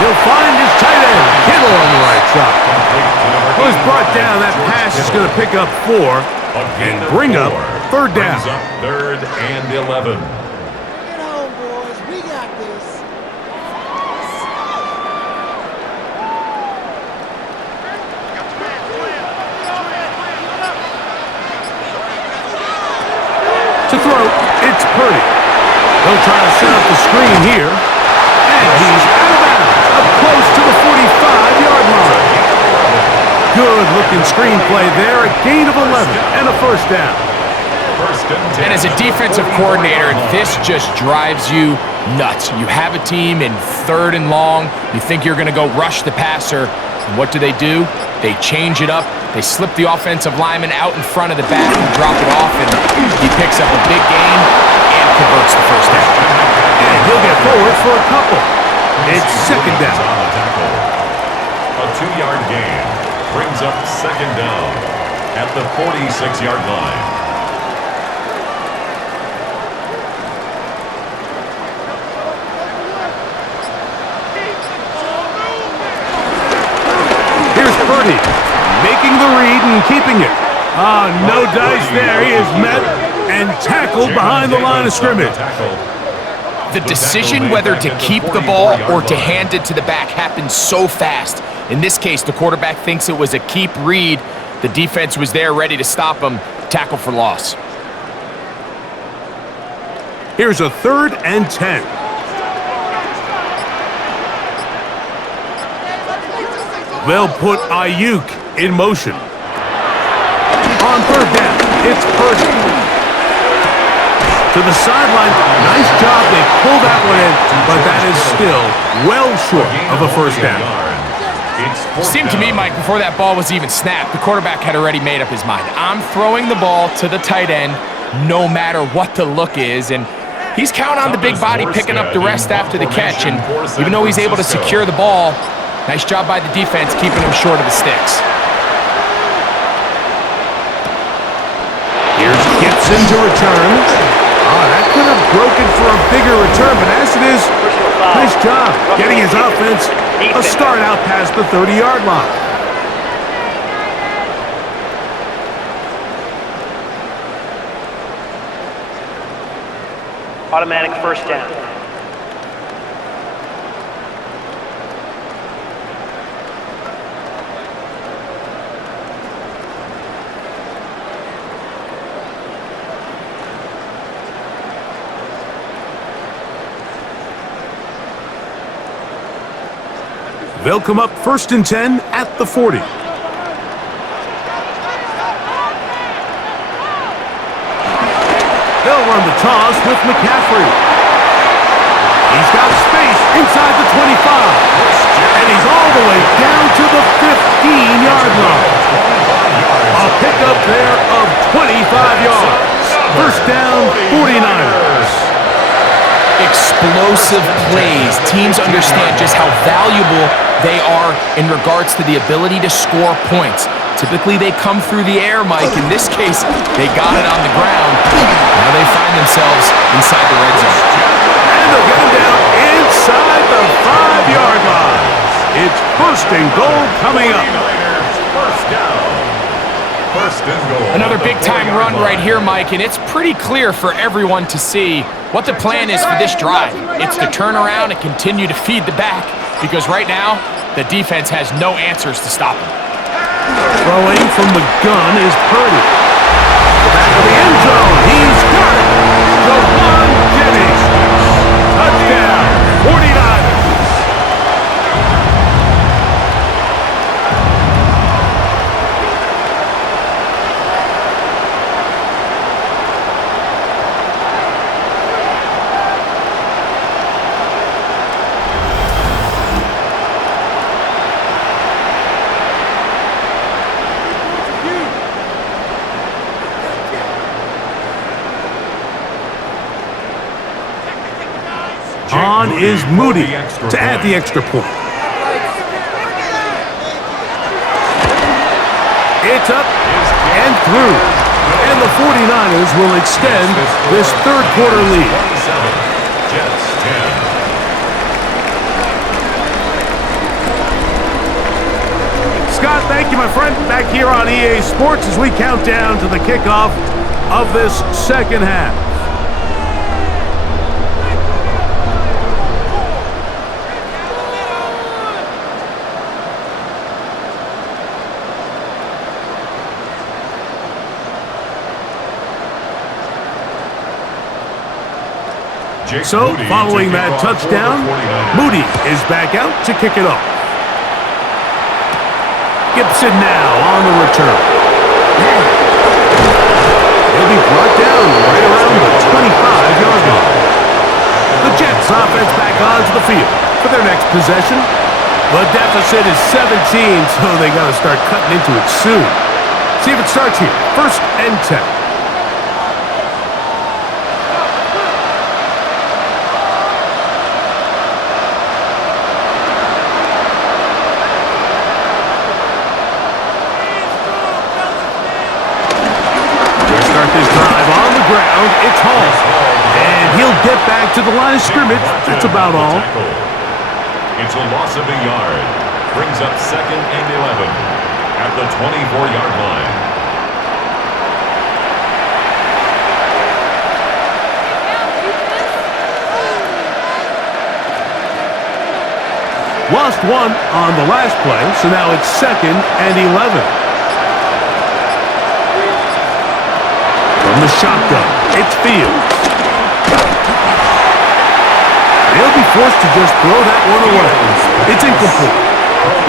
He'll find his tight end, Kittle on the right side. Well, he's brought down. That pass is going to pick up 4 and bring up 3rd down. Brings up 3rd and 11. Get home, boys. We got this. To throw, it's Purdy. They'll try to set up the screen here. And he's out of bounds, up close to the 45-yard line. Good-looking screenplay there, a gain of 11 and a first down. And as a defensive coordinator, this just drives you nuts. You have a team in 3rd and long. You think you're going to go rush the passer. And what do? They change it up. They slip the offensive lineman out in front of the back and drop it off, and he picks up a big gain and converts the first down. And he'll get forward for a couple. It's 2nd down. A 2-yard gain brings up 2nd down at the 46-yard line. Here's Purdy, making the read and keeping it. No dice there. He is met and tackled behind the line of scrimmage. The decision whether to keep the ball or to hand it to the back happens so fast. In this case, the quarterback thinks it was a keep read. The defense was there ready to stop him. Tackle for loss. Here's a 3rd and 10. They'll put Ayuk in motion. On 3rd down, it's Purdy. To the sideline, nice job. They pulled that one in, but that is still well short of a first down. Seemed to me, Mike, before that ball was even snapped, the quarterback had already made up his mind. I'm throwing the ball to the tight end no matter what the look is, and he's counting on the big body picking up the rest after the catch, and even though he's able to secure the ball, nice job by the defense keeping him short of the sticks. Here's Gibson to return. Oh, that could have broken for a bigger return, but as it is, nice job getting his offense a start out past the 30-yard line. Automatic first down. They'll come up 1st and 10 at the 40. They'll run the toss with McCaffrey. He's got space inside the 25. And he's all the way down to the 15-yard line. A pickup there of 25 yards. First down, 49ers. Explosive plays. Teams understand just how valuable they are in regards to the ability to score points. Typically, they come through the air, Mike. In this case, they got it on the ground. Now they find themselves inside the red zone. And they'll get him down inside the 5-yard line. It's 1st and goal coming up. First down. First and goal. Another big-time run right here, Mike, and it's pretty clear for everyone to see what the plan is for this drive. It's to turn around and continue to feed the back, because right now, the defense has no answers to stop him. Throwing from the gun is Purdy. Back of the end zone. He's got it. Jawan Jennings. Touchdown. 49ers. On is Moody to add the extra point. It's up and through. And the 49ers will extend this third quarter lead. Jets 10. Scott, thank you, my friend. Back here on EA Sports as we count down to the kickoff of this second half. So, following that touchdown, Moody is back out to kick it off. Gibson now on the return. He'll be brought down right around the 25-yard line. The Jets offense back onto the field for their next possession. The deficit is 17, so they got to start cutting into it soon. See if it starts here. 1st and 10. It's Hall, and he'll get back to the line of scrimmage. That's about all. It's a loss of a yard. Brings up 2nd and 11 at the 24-yard line. Lost one on the last play, so now it's 2nd and 11. From the shotgun, it's Fields. They'll be forced to just throw that one away. It's incomplete.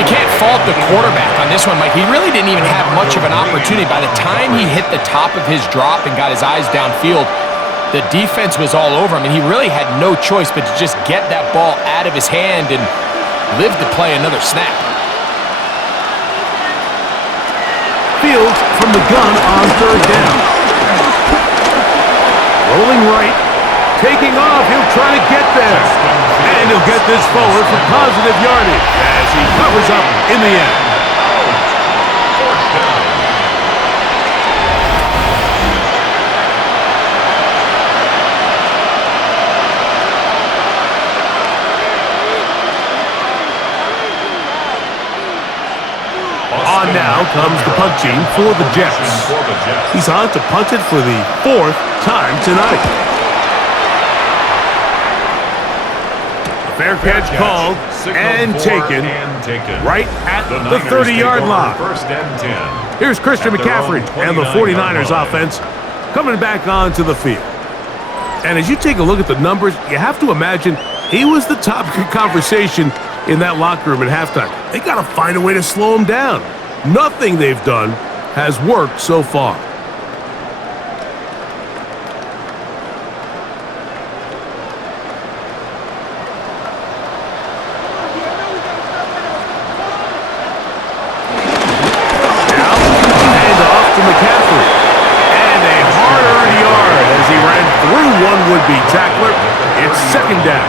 You can't fault the quarterback on this one, Mike. He really didn't even have much of an opportunity. By the time he hit the top of his drop and got his eyes downfield, the defense was all over him, and he really had no choice but to just get that ball out of his hand and live to play another snap. Fields from the gun on 3rd down. Rolling right, taking off, he'll try to get there. And he'll get this forward for positive yardage as he covers up in the end. Now comes the punt team for the Jets. He's on to punt it for the 4th time tonight. A fair catch called and taken right at the 30-yard line. First and 10. Here's Christian McCaffrey and the 49ers offense coming back onto the field. And as you take a look at the numbers, you have to imagine he was the topic of conversation in that locker room at halftime. They got to find a way to slow him down. Nothing they've done has worked so far. Now, handoff to McCaffrey. And a hard-earned yard as he ran through one would-be tackler. It's second down.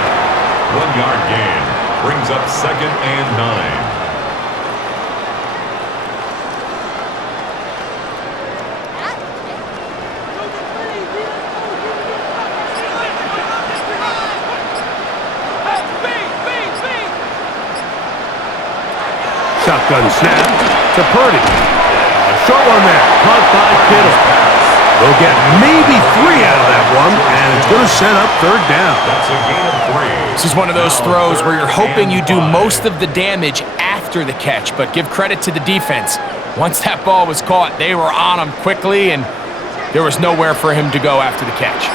1 yard gain brings up second and 9. Shotgun snap to Purdy. A short one there, caught by Kittle. They'll get maybe 3 out of that one, and it's going to set up third down. That's a gain of 3. This is one of those throws where you're hoping you do most of the damage after the catch, but give credit to the defense. Once that ball was caught, they were on him quickly, and there was nowhere for him to go after the catch.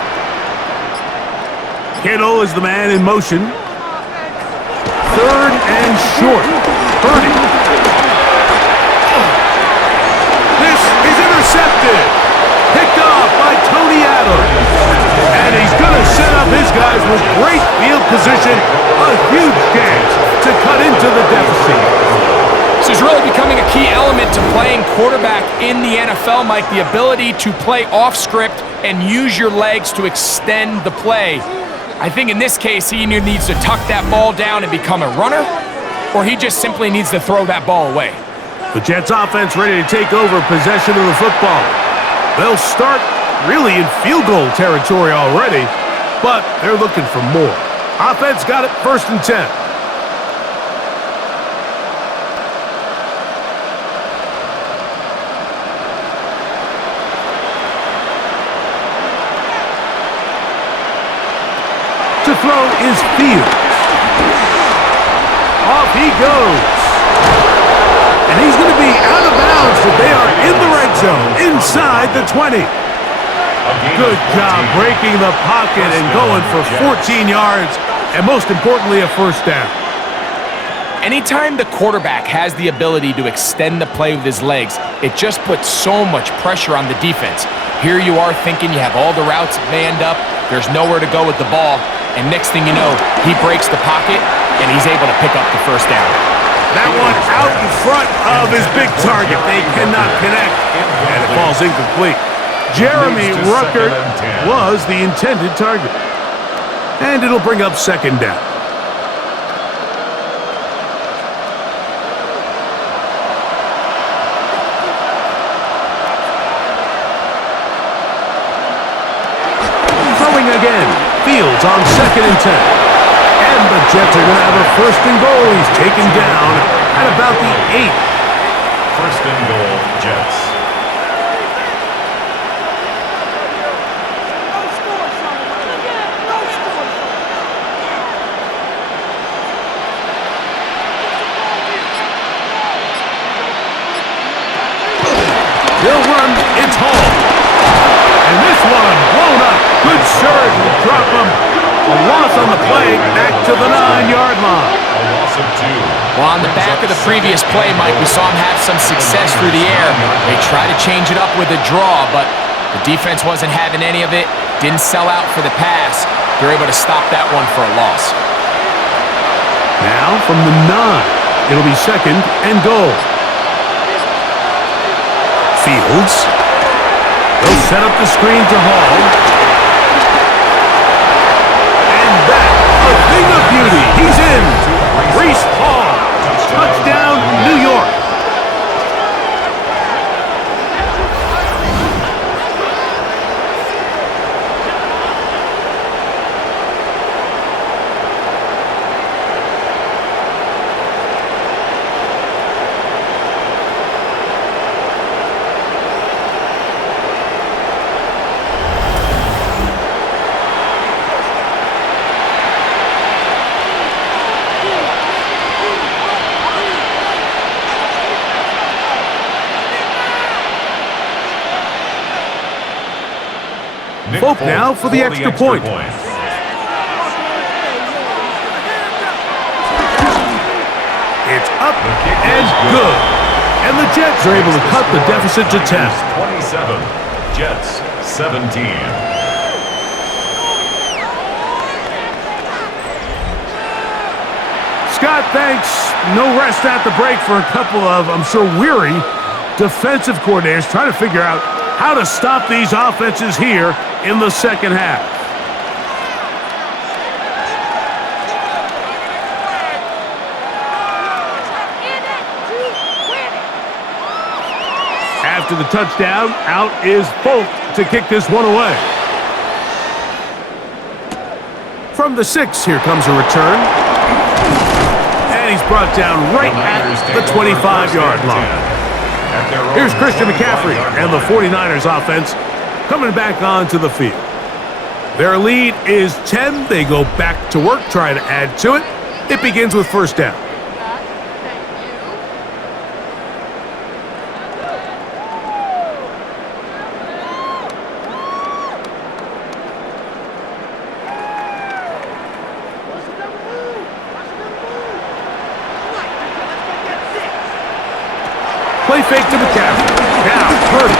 Kittle is the man in motion. Third and short. Purdy. This is intercepted. Picked off by Tony Adams. And he's going to set up his guys with great field position. A huge chance to cut into the deficit. This is really becoming a key element to playing quarterback in the NFL, Mike. The ability to play off script and use your legs to extend the play. I think in this case, he either needs to tuck that ball down and become a runner, or he just simply needs to throw that ball away. The Jets offense ready to take over possession of the football. They'll start really in field goal territory already, but they're looking for more. Offense got it, 1st and 10. To throw is Fields. Off he goes. And he's going to be out of bounds, but they are in the red zone, inside the 20. Good job breaking the pocket and going for 14 yards, and most importantly, a first down. Anytime the quarterback has the ability to extend the play with his legs, it just puts so much pressure on the defense. Here you are thinking you have all the routes manned up, there's nowhere to go with the ball, and next thing you know, he breaks the pocket, and he's able to pick up the first down. That one out in front of his big target. They cannot connect, and it falls incomplete. Jeremy Ruckert was the intended target. And it'll bring up second down. Throwing again. Fields on 2nd and 10. And the Jets are going to have a 1st and goal. He's taken down at about the 8. 1st and goal, Jets. They'll run, it's Hall. And this one blown up. Good surge will drop him. A loss on the play, back to the 9-yard line. A loss of 2. Well, on the back of the previous play, Mike, we saw him have some success through the air. They tried to change it up with a draw, but the defense wasn't having any of it. Didn't sell out for the pass. They're able to stop that one for a loss. Now from the 9, it'll be 2nd and goal. Fields. They'll set up the screen to Hall. And that, a thing of beauty. He's in. Reese Hall. Touchdown, New York. Nick Folk now for the extra point. It's up and good. And the Jets are able to cut the deficit to 10. 27. Jets 17. Scott, thanks. No rest at the break for a couple of, I'm sure, weary defensive coordinators trying to figure out how to stop these offenses here in the second half. After the touchdown, out is Folk to kick this one away. From the 6, here comes a return. And he's brought down right at the 25-yard line. Here's Christian McCaffrey and the 49ers offense coming back onto the field. Their lead is 10. They go back to work, trying to add to it. It begins with first down. Play fake to McCaffrey. Now, Purdy.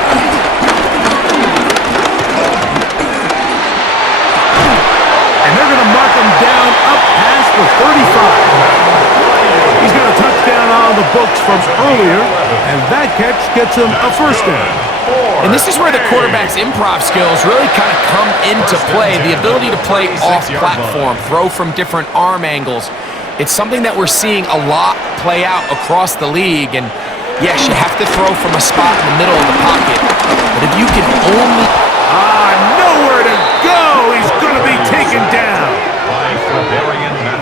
And they're going to mark him down up past the 35. He's got a touchdown on the books from earlier, and that catch gets him a first down. And this is where the quarterback's improv skills really kind of come into play. The ability to play off-platform, throw from different arm angles. It's something that we're seeing a lot play out across the league, and yes, you have to throw from a spot in the middle of the pocket, but if you can only... nowhere to go! He's going to be taken down!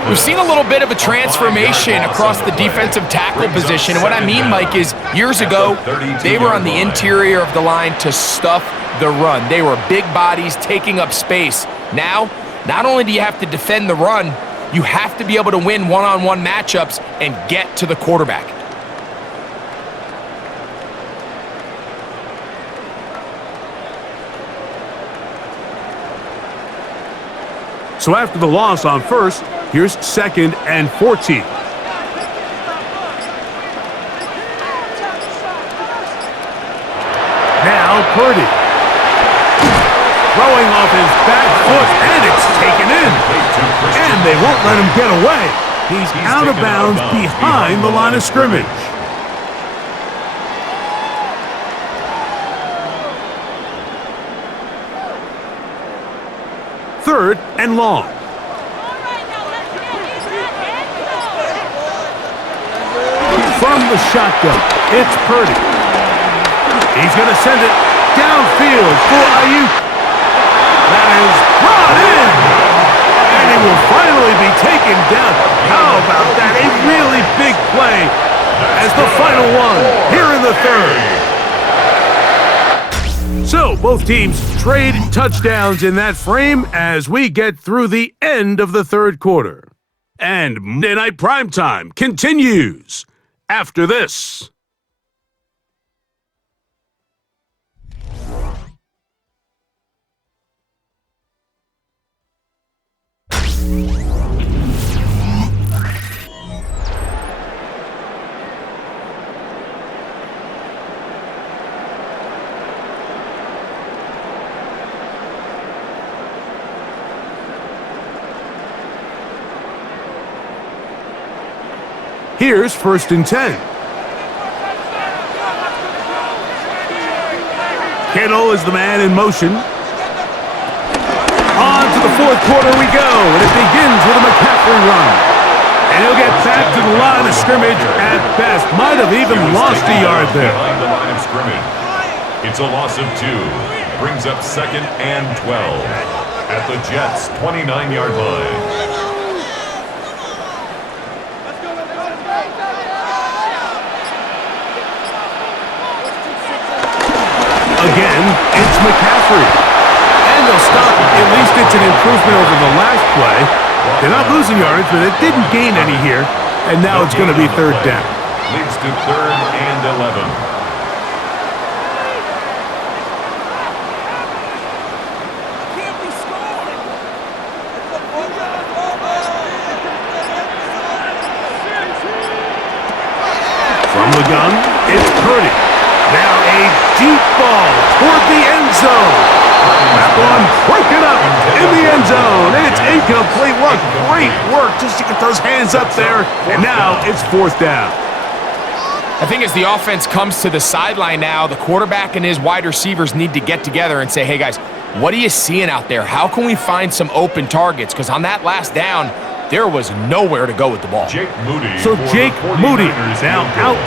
We've seen a little bit of a transformation across the defensive tackle position, and what I mean, Mike, is years ago, they were on the interior of the line to stuff the run. They were big bodies taking up space. Now, not only do you have to defend the run, you have to be able to win one-on-one matchups and get to the quarterback. So after the loss on first, here's 2nd and 14. Now Purdy. Throwing off his back foot, and it's taken in. And they won't let him get away. He's out of bounds behind the line of scrimmage. Third and long. From the shotgun, it's Purdy. He's going to send it downfield for Ayuk. That is brought in. And he will finally be taken down. How about that? A really big play as the final one here in the third. So, both teams trade touchdowns in that frame as we get through the end of the third quarter. And Monday Night Primetime continues after this. Here's 1st and 10. Kittle is the man in motion. On to the fourth quarter we go, and it begins with a McCaffrey run. And he'll get back to the line of scrimmage at best. Might have even lost a yard there. Behind the line of scrimmage. It's a loss of 2. Brings up 2nd and 12 at the Jets' 29-yard line. Again, it's McCaffrey. And they'll stop. At least it's an improvement over the last play. They're not losing yards, but it didn't gain any here. And now it's going to be third down. Leads to 3rd and 11. zone. That one broken up in the end zone. It's incomplete. What great work just to get those hands up there. And now it's 4th down. I think as the offense comes to the sideline now, the quarterback and his wide receivers need to get together and say, hey, guys, what are you seeing out there? How can we find some open targets? Because on that last down, there was nowhere to go with the ball. Jake Moody. So Jake Moody now out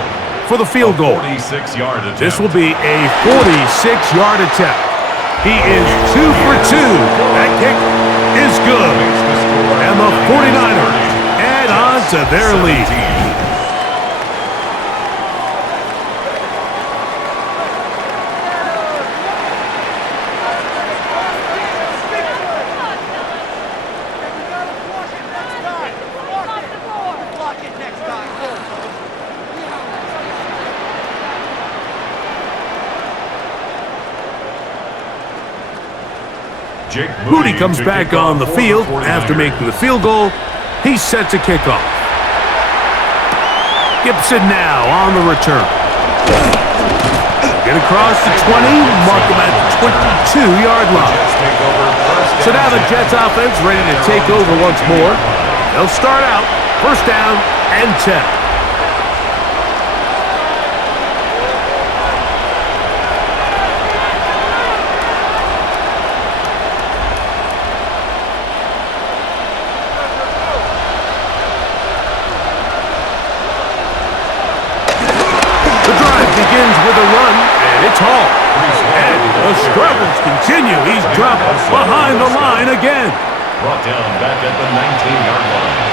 for the field goal. 46-yard attempt. This will be a 46-yard attempt. He is 2 for 2. That kick is good. And the 49ers add on to their lead. Moody comes back on the field after making the field goal. He's set to kick off. Gibson now on the return. Get across the 20, mark him at the 22-yard line. So now the Jets offense ready to take over once more. They'll start out 1st down and 10. Begins with a run, and it's Hall. And the struggles continue. He's dropped behind the line again. Brought down back at the 19-yard line.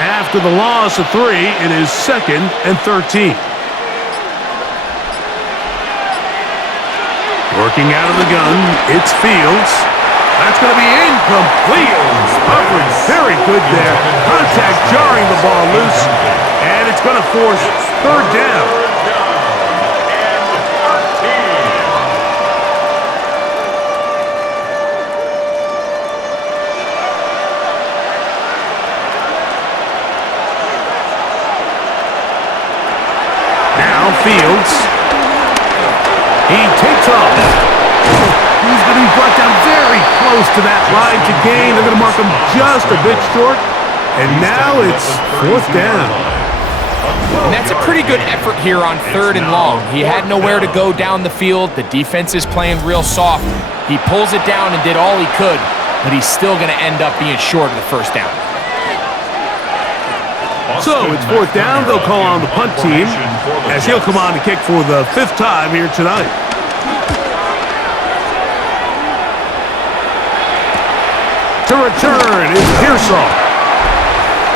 After the loss of 3, it is 2nd and 13. Working out of the gun, it's Fields. That's going to be incomplete. Coverage very good there. Contact jarring the ball loose. And it's going to force 3rd down. Now Fields. He takes off. He's going to be brought down very close to that line to gain. They're going to mark him just a bit short. And now it's 4th down. And that's a pretty good effort here on 3rd and long. He had nowhere to go down the field. The defense is playing real soft. He pulls it down and did all he could, but he's still going to end up being short of the 1st down. So it's 4th down. They'll call on the punt team as he'll come on to kick for the 5th time here tonight. To return is Pearsall.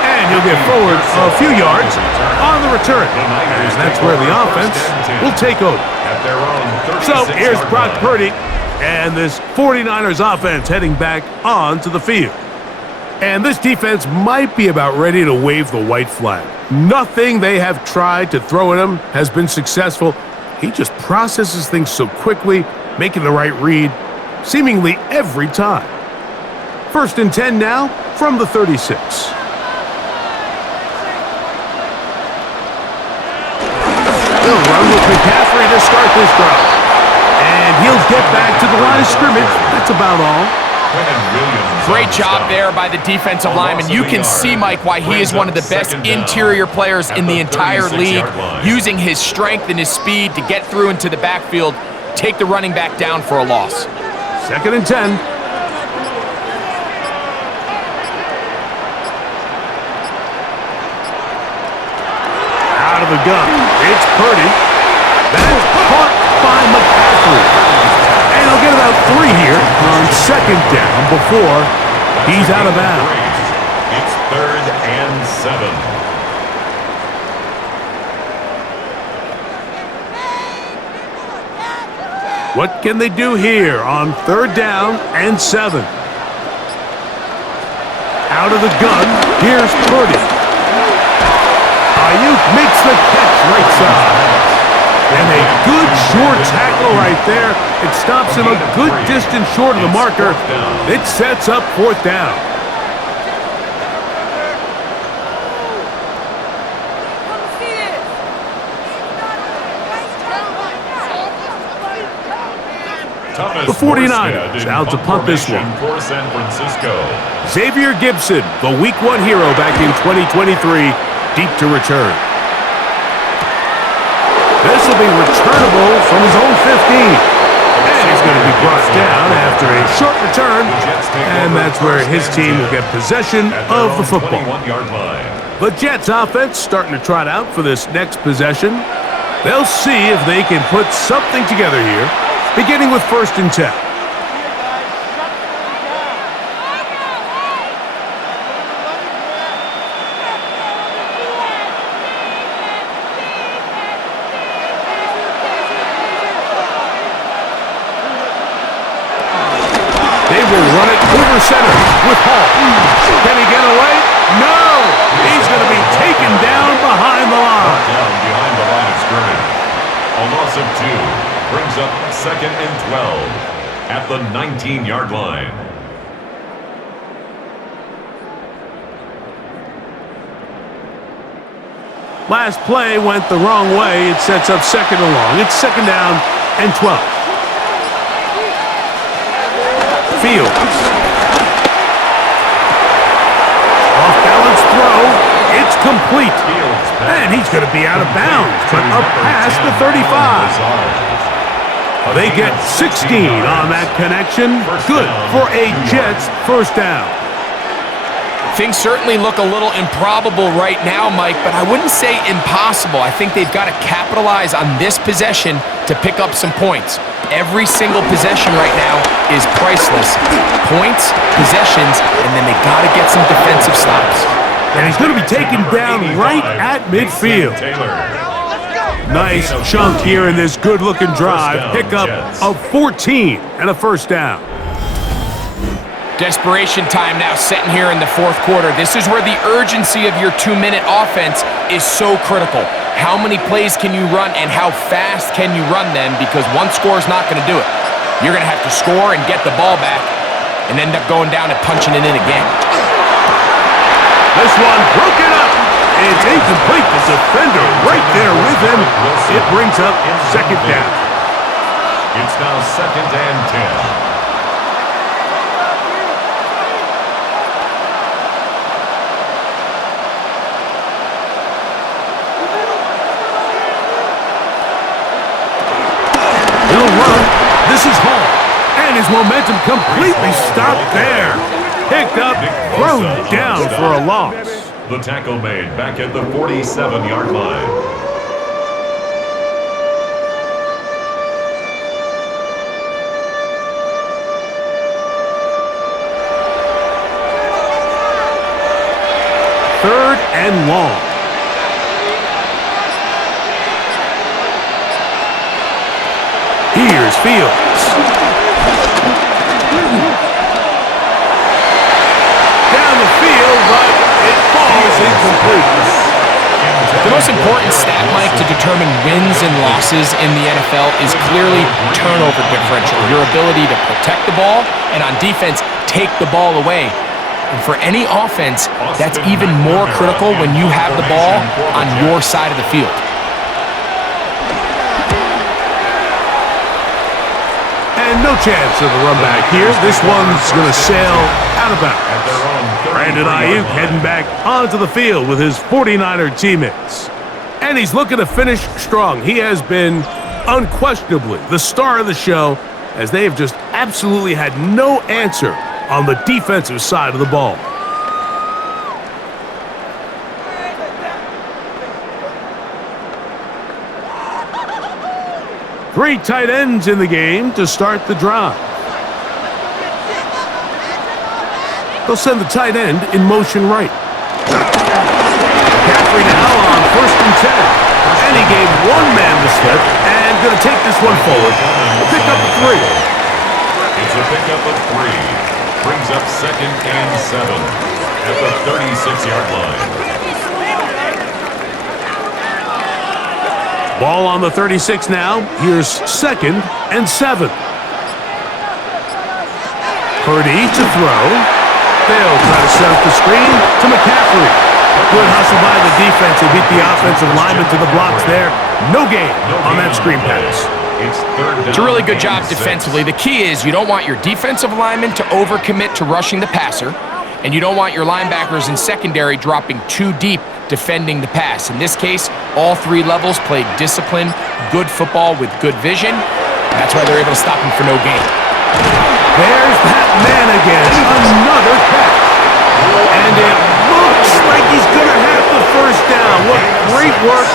And he'll get forward a few yards on the return. And that's where the offense will take over. So here's Brock Purdy and this 49ers offense heading back onto the field. And this defense might be about ready to wave the white flag. Nothing they have tried to throw at him has been successful. He just processes things so quickly, making the right read seemingly every time. 1st and 10 now from the 36. They'll run with McCaffrey to start this drive. And he'll get back to the line of scrimmage. That's about all. Great job there by the defensive lineman. You can see, Mike, why he is one of the best interior players in the entire league, using his strength and his speed to get through into the backfield, take the running back down for a loss. 2nd and 10. Out of the gun. It's Purdy. That's caught by McCaffrey. And he'll get about 3 here on 2nd down before he's out of bounds. It's 3rd and 7. What can they do here on 3rd down and 7? Out of the gun, here's Purdy. Ayuk makes the catch right side. And a good short tackle right there. It stops him a good distance short of the marker. It sets up 4th down. Thomas The 49ers Morstead in out to punt this one. for San Francisco. Xavier Gibson, the Week 1 hero back in 2023, deep to return. This will be returnable from his own 15. And he's going to be brought down after a short return, and that's where his team will get possession of the football. 21-yard line. The Jets offense starting to trot out for this next possession. They'll see if they can put something together here, beginning with 1st and 10. They will run it over center with Hall. Can he get away? No! He's going to be taken down behind the line. Down behind the line of scrimmage. A loss of 2 brings up 2nd and 12 at the 19-yard line. Last play went the wrong way. It sets up 2nd and long. It's 2nd down and 12. Fields. Off-balance throw. It's complete. And he's going to be out of bounds, but up past the 35. They get 16 on that connection. Good for a Jets 1st down. Things certainly look a little improbable right now, Mike, but I wouldn't say impossible. I think they've got to capitalize on this possession to pick up some points. Every single possession right now is priceless. Points, possessions, and then they got to get some defensive stops. And he's going to be taken down right at midfield. Nice chunk here in this good-looking drive. Pickup of 14 and a 1st down. Desperation time now setting here in the 4th quarter. This is where the urgency of your 2-minute offense is so critical. How many plays can you run and how fast can you run them? Because one score is not going to do it. You're going to have to score and get the ball back and end up going down and punching it in again. This one broken up. It's incomplete. The defender right there with him. It brings up 2nd down. It's now 2nd and 10. He'll run. This is Hall. And his momentum completely stopped there. Picked up, thrown down for a loss. The tackle made back at the 47-yard line. Third and long. Here's Fields. Down the field, but it falls incomplete. The most important stat, Mike, to determine wins and losses in the NFL is clearly turnover differential, your ability to protect the ball, and on defense, take the ball away. And for any offense, that's even more critical when you have the ball on your side of the field. And no chance of a run back here. This one's going to sail out of bounds. Brandon Ayuk heading back onto the field with his 49er teammates. And he's looking to finish strong. He has been unquestionably the star of the show, as they have just absolutely had no answer on the defensive side of the ball. Three tight ends in the game to start the drive. They'll send the tight end in motion right. McCaffrey now on 1st and 10. And he gave one man the slip and going to take this one forward. Pick up 3. It's a pickup of 3. Brings up 2nd and 7 at the 36-yard line. Ball on the 36 now. Here's 2nd and 7. Purdy to throw. They'll try to set up the screen to McCaffrey. Good hustle by the defense. They beat the offensive lineman to the blocks there. No gain on that screen pass. It's third down. It's a really good job and 6. defensively. The key is you don't want your defensive linemen to overcommit to rushing the passer, and you don't want your linebackers in secondary dropping too deep defending the pass. In this case, all three levels played disciplined, good football with good vision. That's why they're able to stop him for no gain. There's that man again. Another catch. And it looks like he's going to have the first down. What great work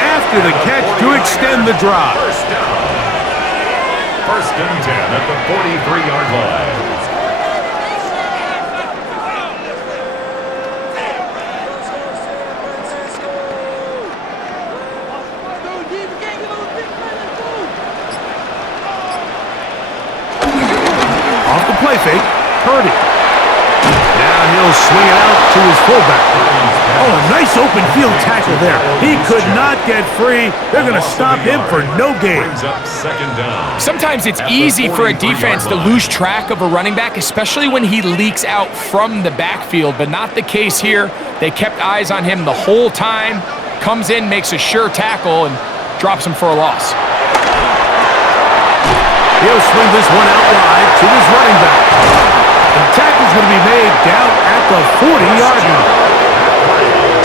after the catch to extend the drive. First down. First and 10 at the 43-yard line. Off the play fake, Purdy. Now he'll swing it out to his fullback. Oh, a nice open field tackle there. He could not get free. They're going to stop him for no gain. Brings up second down. Sometimes it's easy for a defense to lose track of a running back, especially when he leaks out from the backfield, but not the case here. They kept eyes on him the whole time. Comes in, makes a sure tackle, and drops him for a loss. He'll swing this one out wide to his running back. The tackle's going to be made down at the 40-yard line.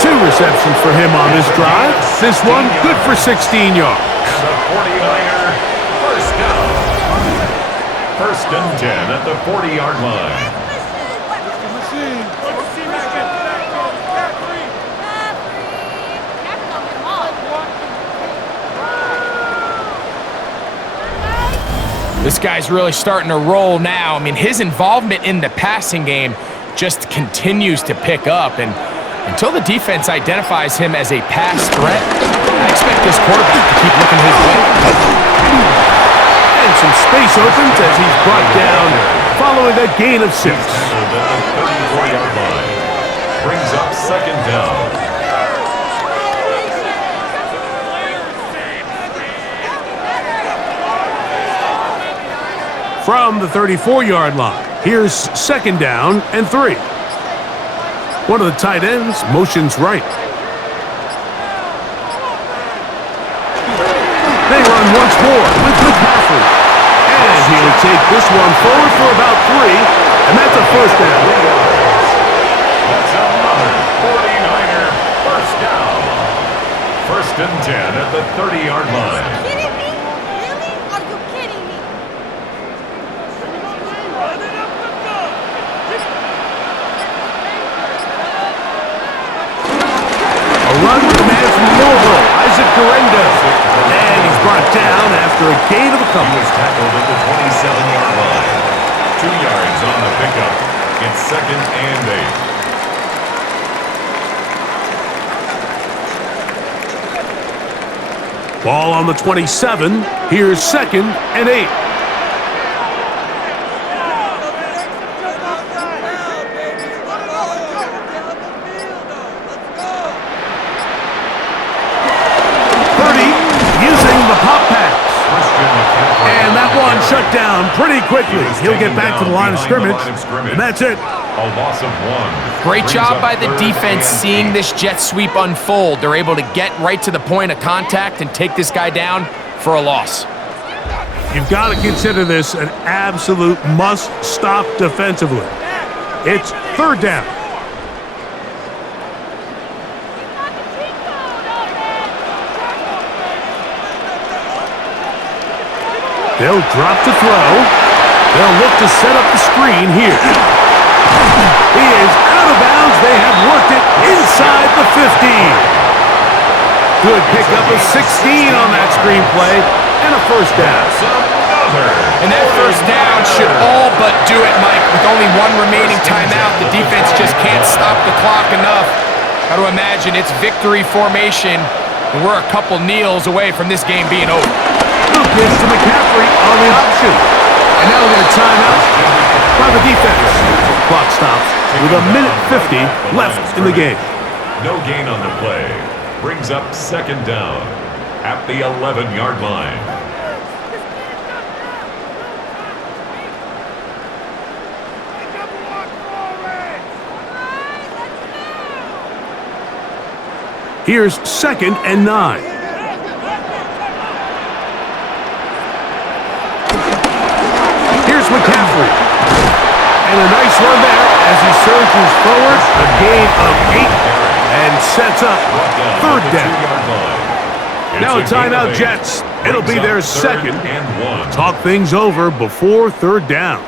2 receptions for him on this drive. This one good for 16 yards. The 49er, first down. First and 10 at the 40-yard line. This guy's really starting to roll now. I mean, his involvement in the passing game just continues to pick up, and until the defense identifies him as a pass threat, I expect this quarterback to keep looking his way. And some space opens as he's brought down following a gain of 6. At the 34-yard line. Brings up second down. From the 34-yard line, here's second down and 3. One of the tight ends motions right. They run once more with McCaffrey. And he'll take this one forward for about 3, and that's a first down. That's another 49er first down. First and 10 at the 30-yard line. Kidding me? Really? Are you kidding me? A run with the man from Louisville, Isaac Garenda. And he's brought down after a gain of a He couple. was tackled at the 27-yard line. 2 yards on the pickup. It's second and 8. Ball on the 27. Here's second and 8. And that one shut down pretty quickly. He'll get back to the line of scrimmage, and that's it. A loss of 1. Great Brings job up by the third defense and seeing 8. this jet sweep unfold. They're able to get right to the point of contact and take this guy down for a loss. You've got to consider this an absolute must-stop defensively. It's third down. They'll drop to throw. They'll look to set up the screen here. He is out of bounds. They have worked it inside the 15. Good pickup of 16 on that screen play and a first down. And that first down should all but do it, Mike. With only one remaining timeout, the defense just can't stop the clock enough. Got to imagine it's victory formation, and we're a couple kneels away from this game being over. Good pitch to McCaffrey on the option. And now we're going to time out by the defense. Clock stops with a minute 50 left in the game. No gain on the play. Brings up second down at the 11-yard line. Here's second and 9. free. And a nice run there as he surges forward, a gain of 8, and sets up third down. Now a timeout, Jets. It'll be their second. Talk things over before third down.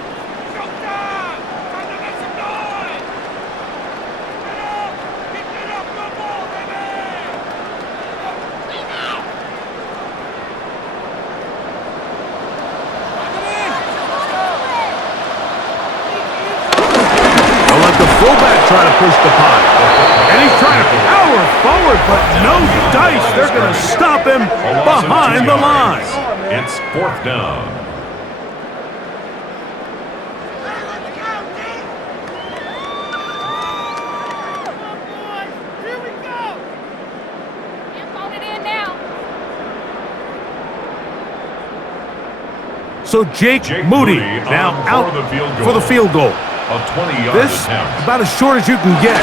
Fullback trying to push the punt. And he's trying to power forward, but no dice. They're going to stop him behind the line. It's fourth down. Here we go. Can't phone it in now. So Jake Moody now out for the field goal. A 20-yard This attempt. about as short as you can get.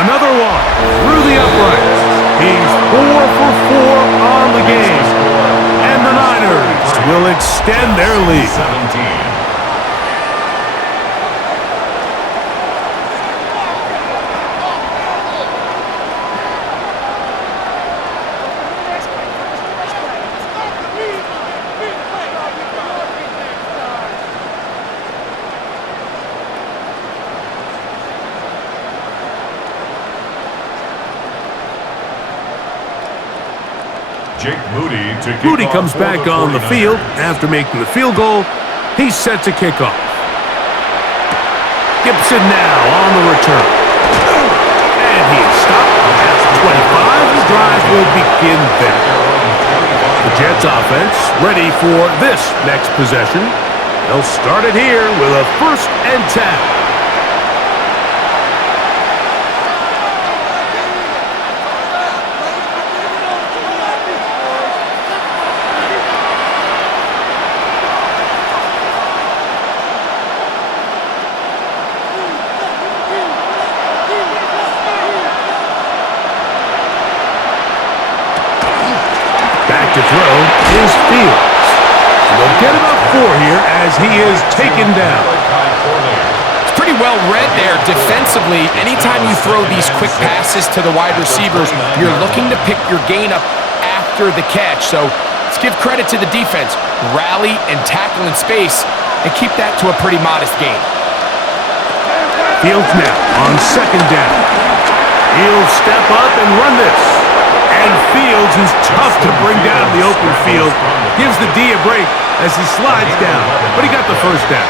Another one through the uprights. He's 4 for 4 on the game. And the Niners will extend their lead. 17. Moody comes back on the field after making the field goal. He sets a kickoff. Gibson now on the return. And he's stopped at the 25. The drive will begin there. The Jets offense ready for this next possession. They'll start it here with a 1st and 10. To throw is Fields. They'll get about 4 here as he is taken down. It's pretty well read there defensively. Anytime you throw these quick passes to the wide receivers, you're looking to pick your gain up after the catch. So let's give credit to the defense. Rally and tackle in space and keep that to a pretty modest gain. Fields now on 2nd down. He'll step up and run this. And Fields, who's tough to bring down in the open field, gives the D a break as he slides down. But he got the 1st down.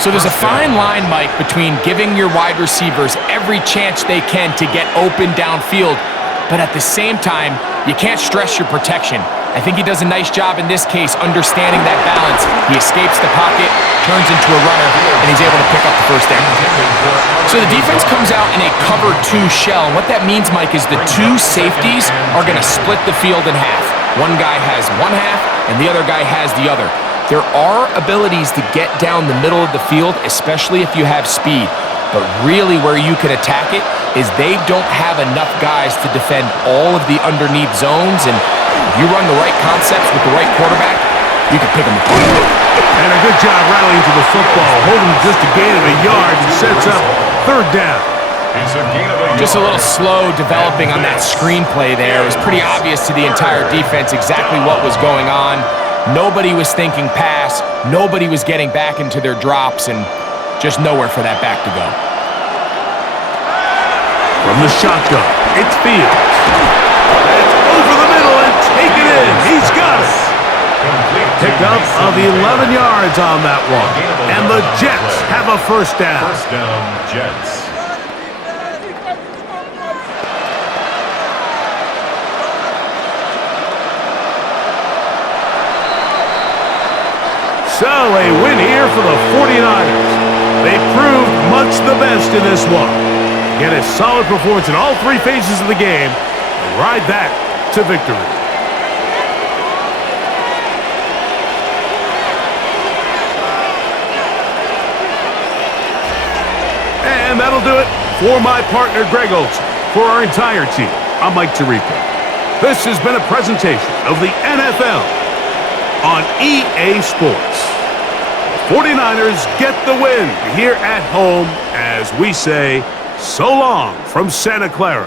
So there's a fine line, Mike, between giving your wide receivers every chance they can to get open downfield, but at the same time, you can't stress your protection. I think he does a nice job in this case understanding that balance. He escapes the pocket, turns into a runner, and he's able to pick up the 1st down. So the defense comes out in a cover 2 shell. And what that means, Mike, is the 2 safeties are going to split the field in half. One guy has one half, and the other guy has the other. There are abilities to get down the middle of the field, especially if you have speed. But really where you can attack it is they don't have enough guys to defend all of the underneath zones. And if you run the right concepts with the right quarterback, you can pick them apart. And a good job rallying to the football, holding just a gain of a yard and sets up 3rd down. Just a little slow developing on that screenplay there. It was pretty obvious to the entire defense exactly what was going on. Nobody was thinking pass. Nobody was getting back into their drops, and just nowhere for that back to go. From the shotgun, it's Fields. That's over the middle and take it in. He's got it. Pickup of 11 yards on that one. And the Jets have a 1st down. 1st down, Jets. So a win here for the 49ers. They proved much the best in this one. Get a solid performance in all 3 phases of the game and ride that to victory. And that'll do it for my partner, Greg Olson. For our entire team, I'm Mike Tirico. This has been a presentation of the NFL on EA Sports. 49ers get the win here at home as we say so long from Santa Clara.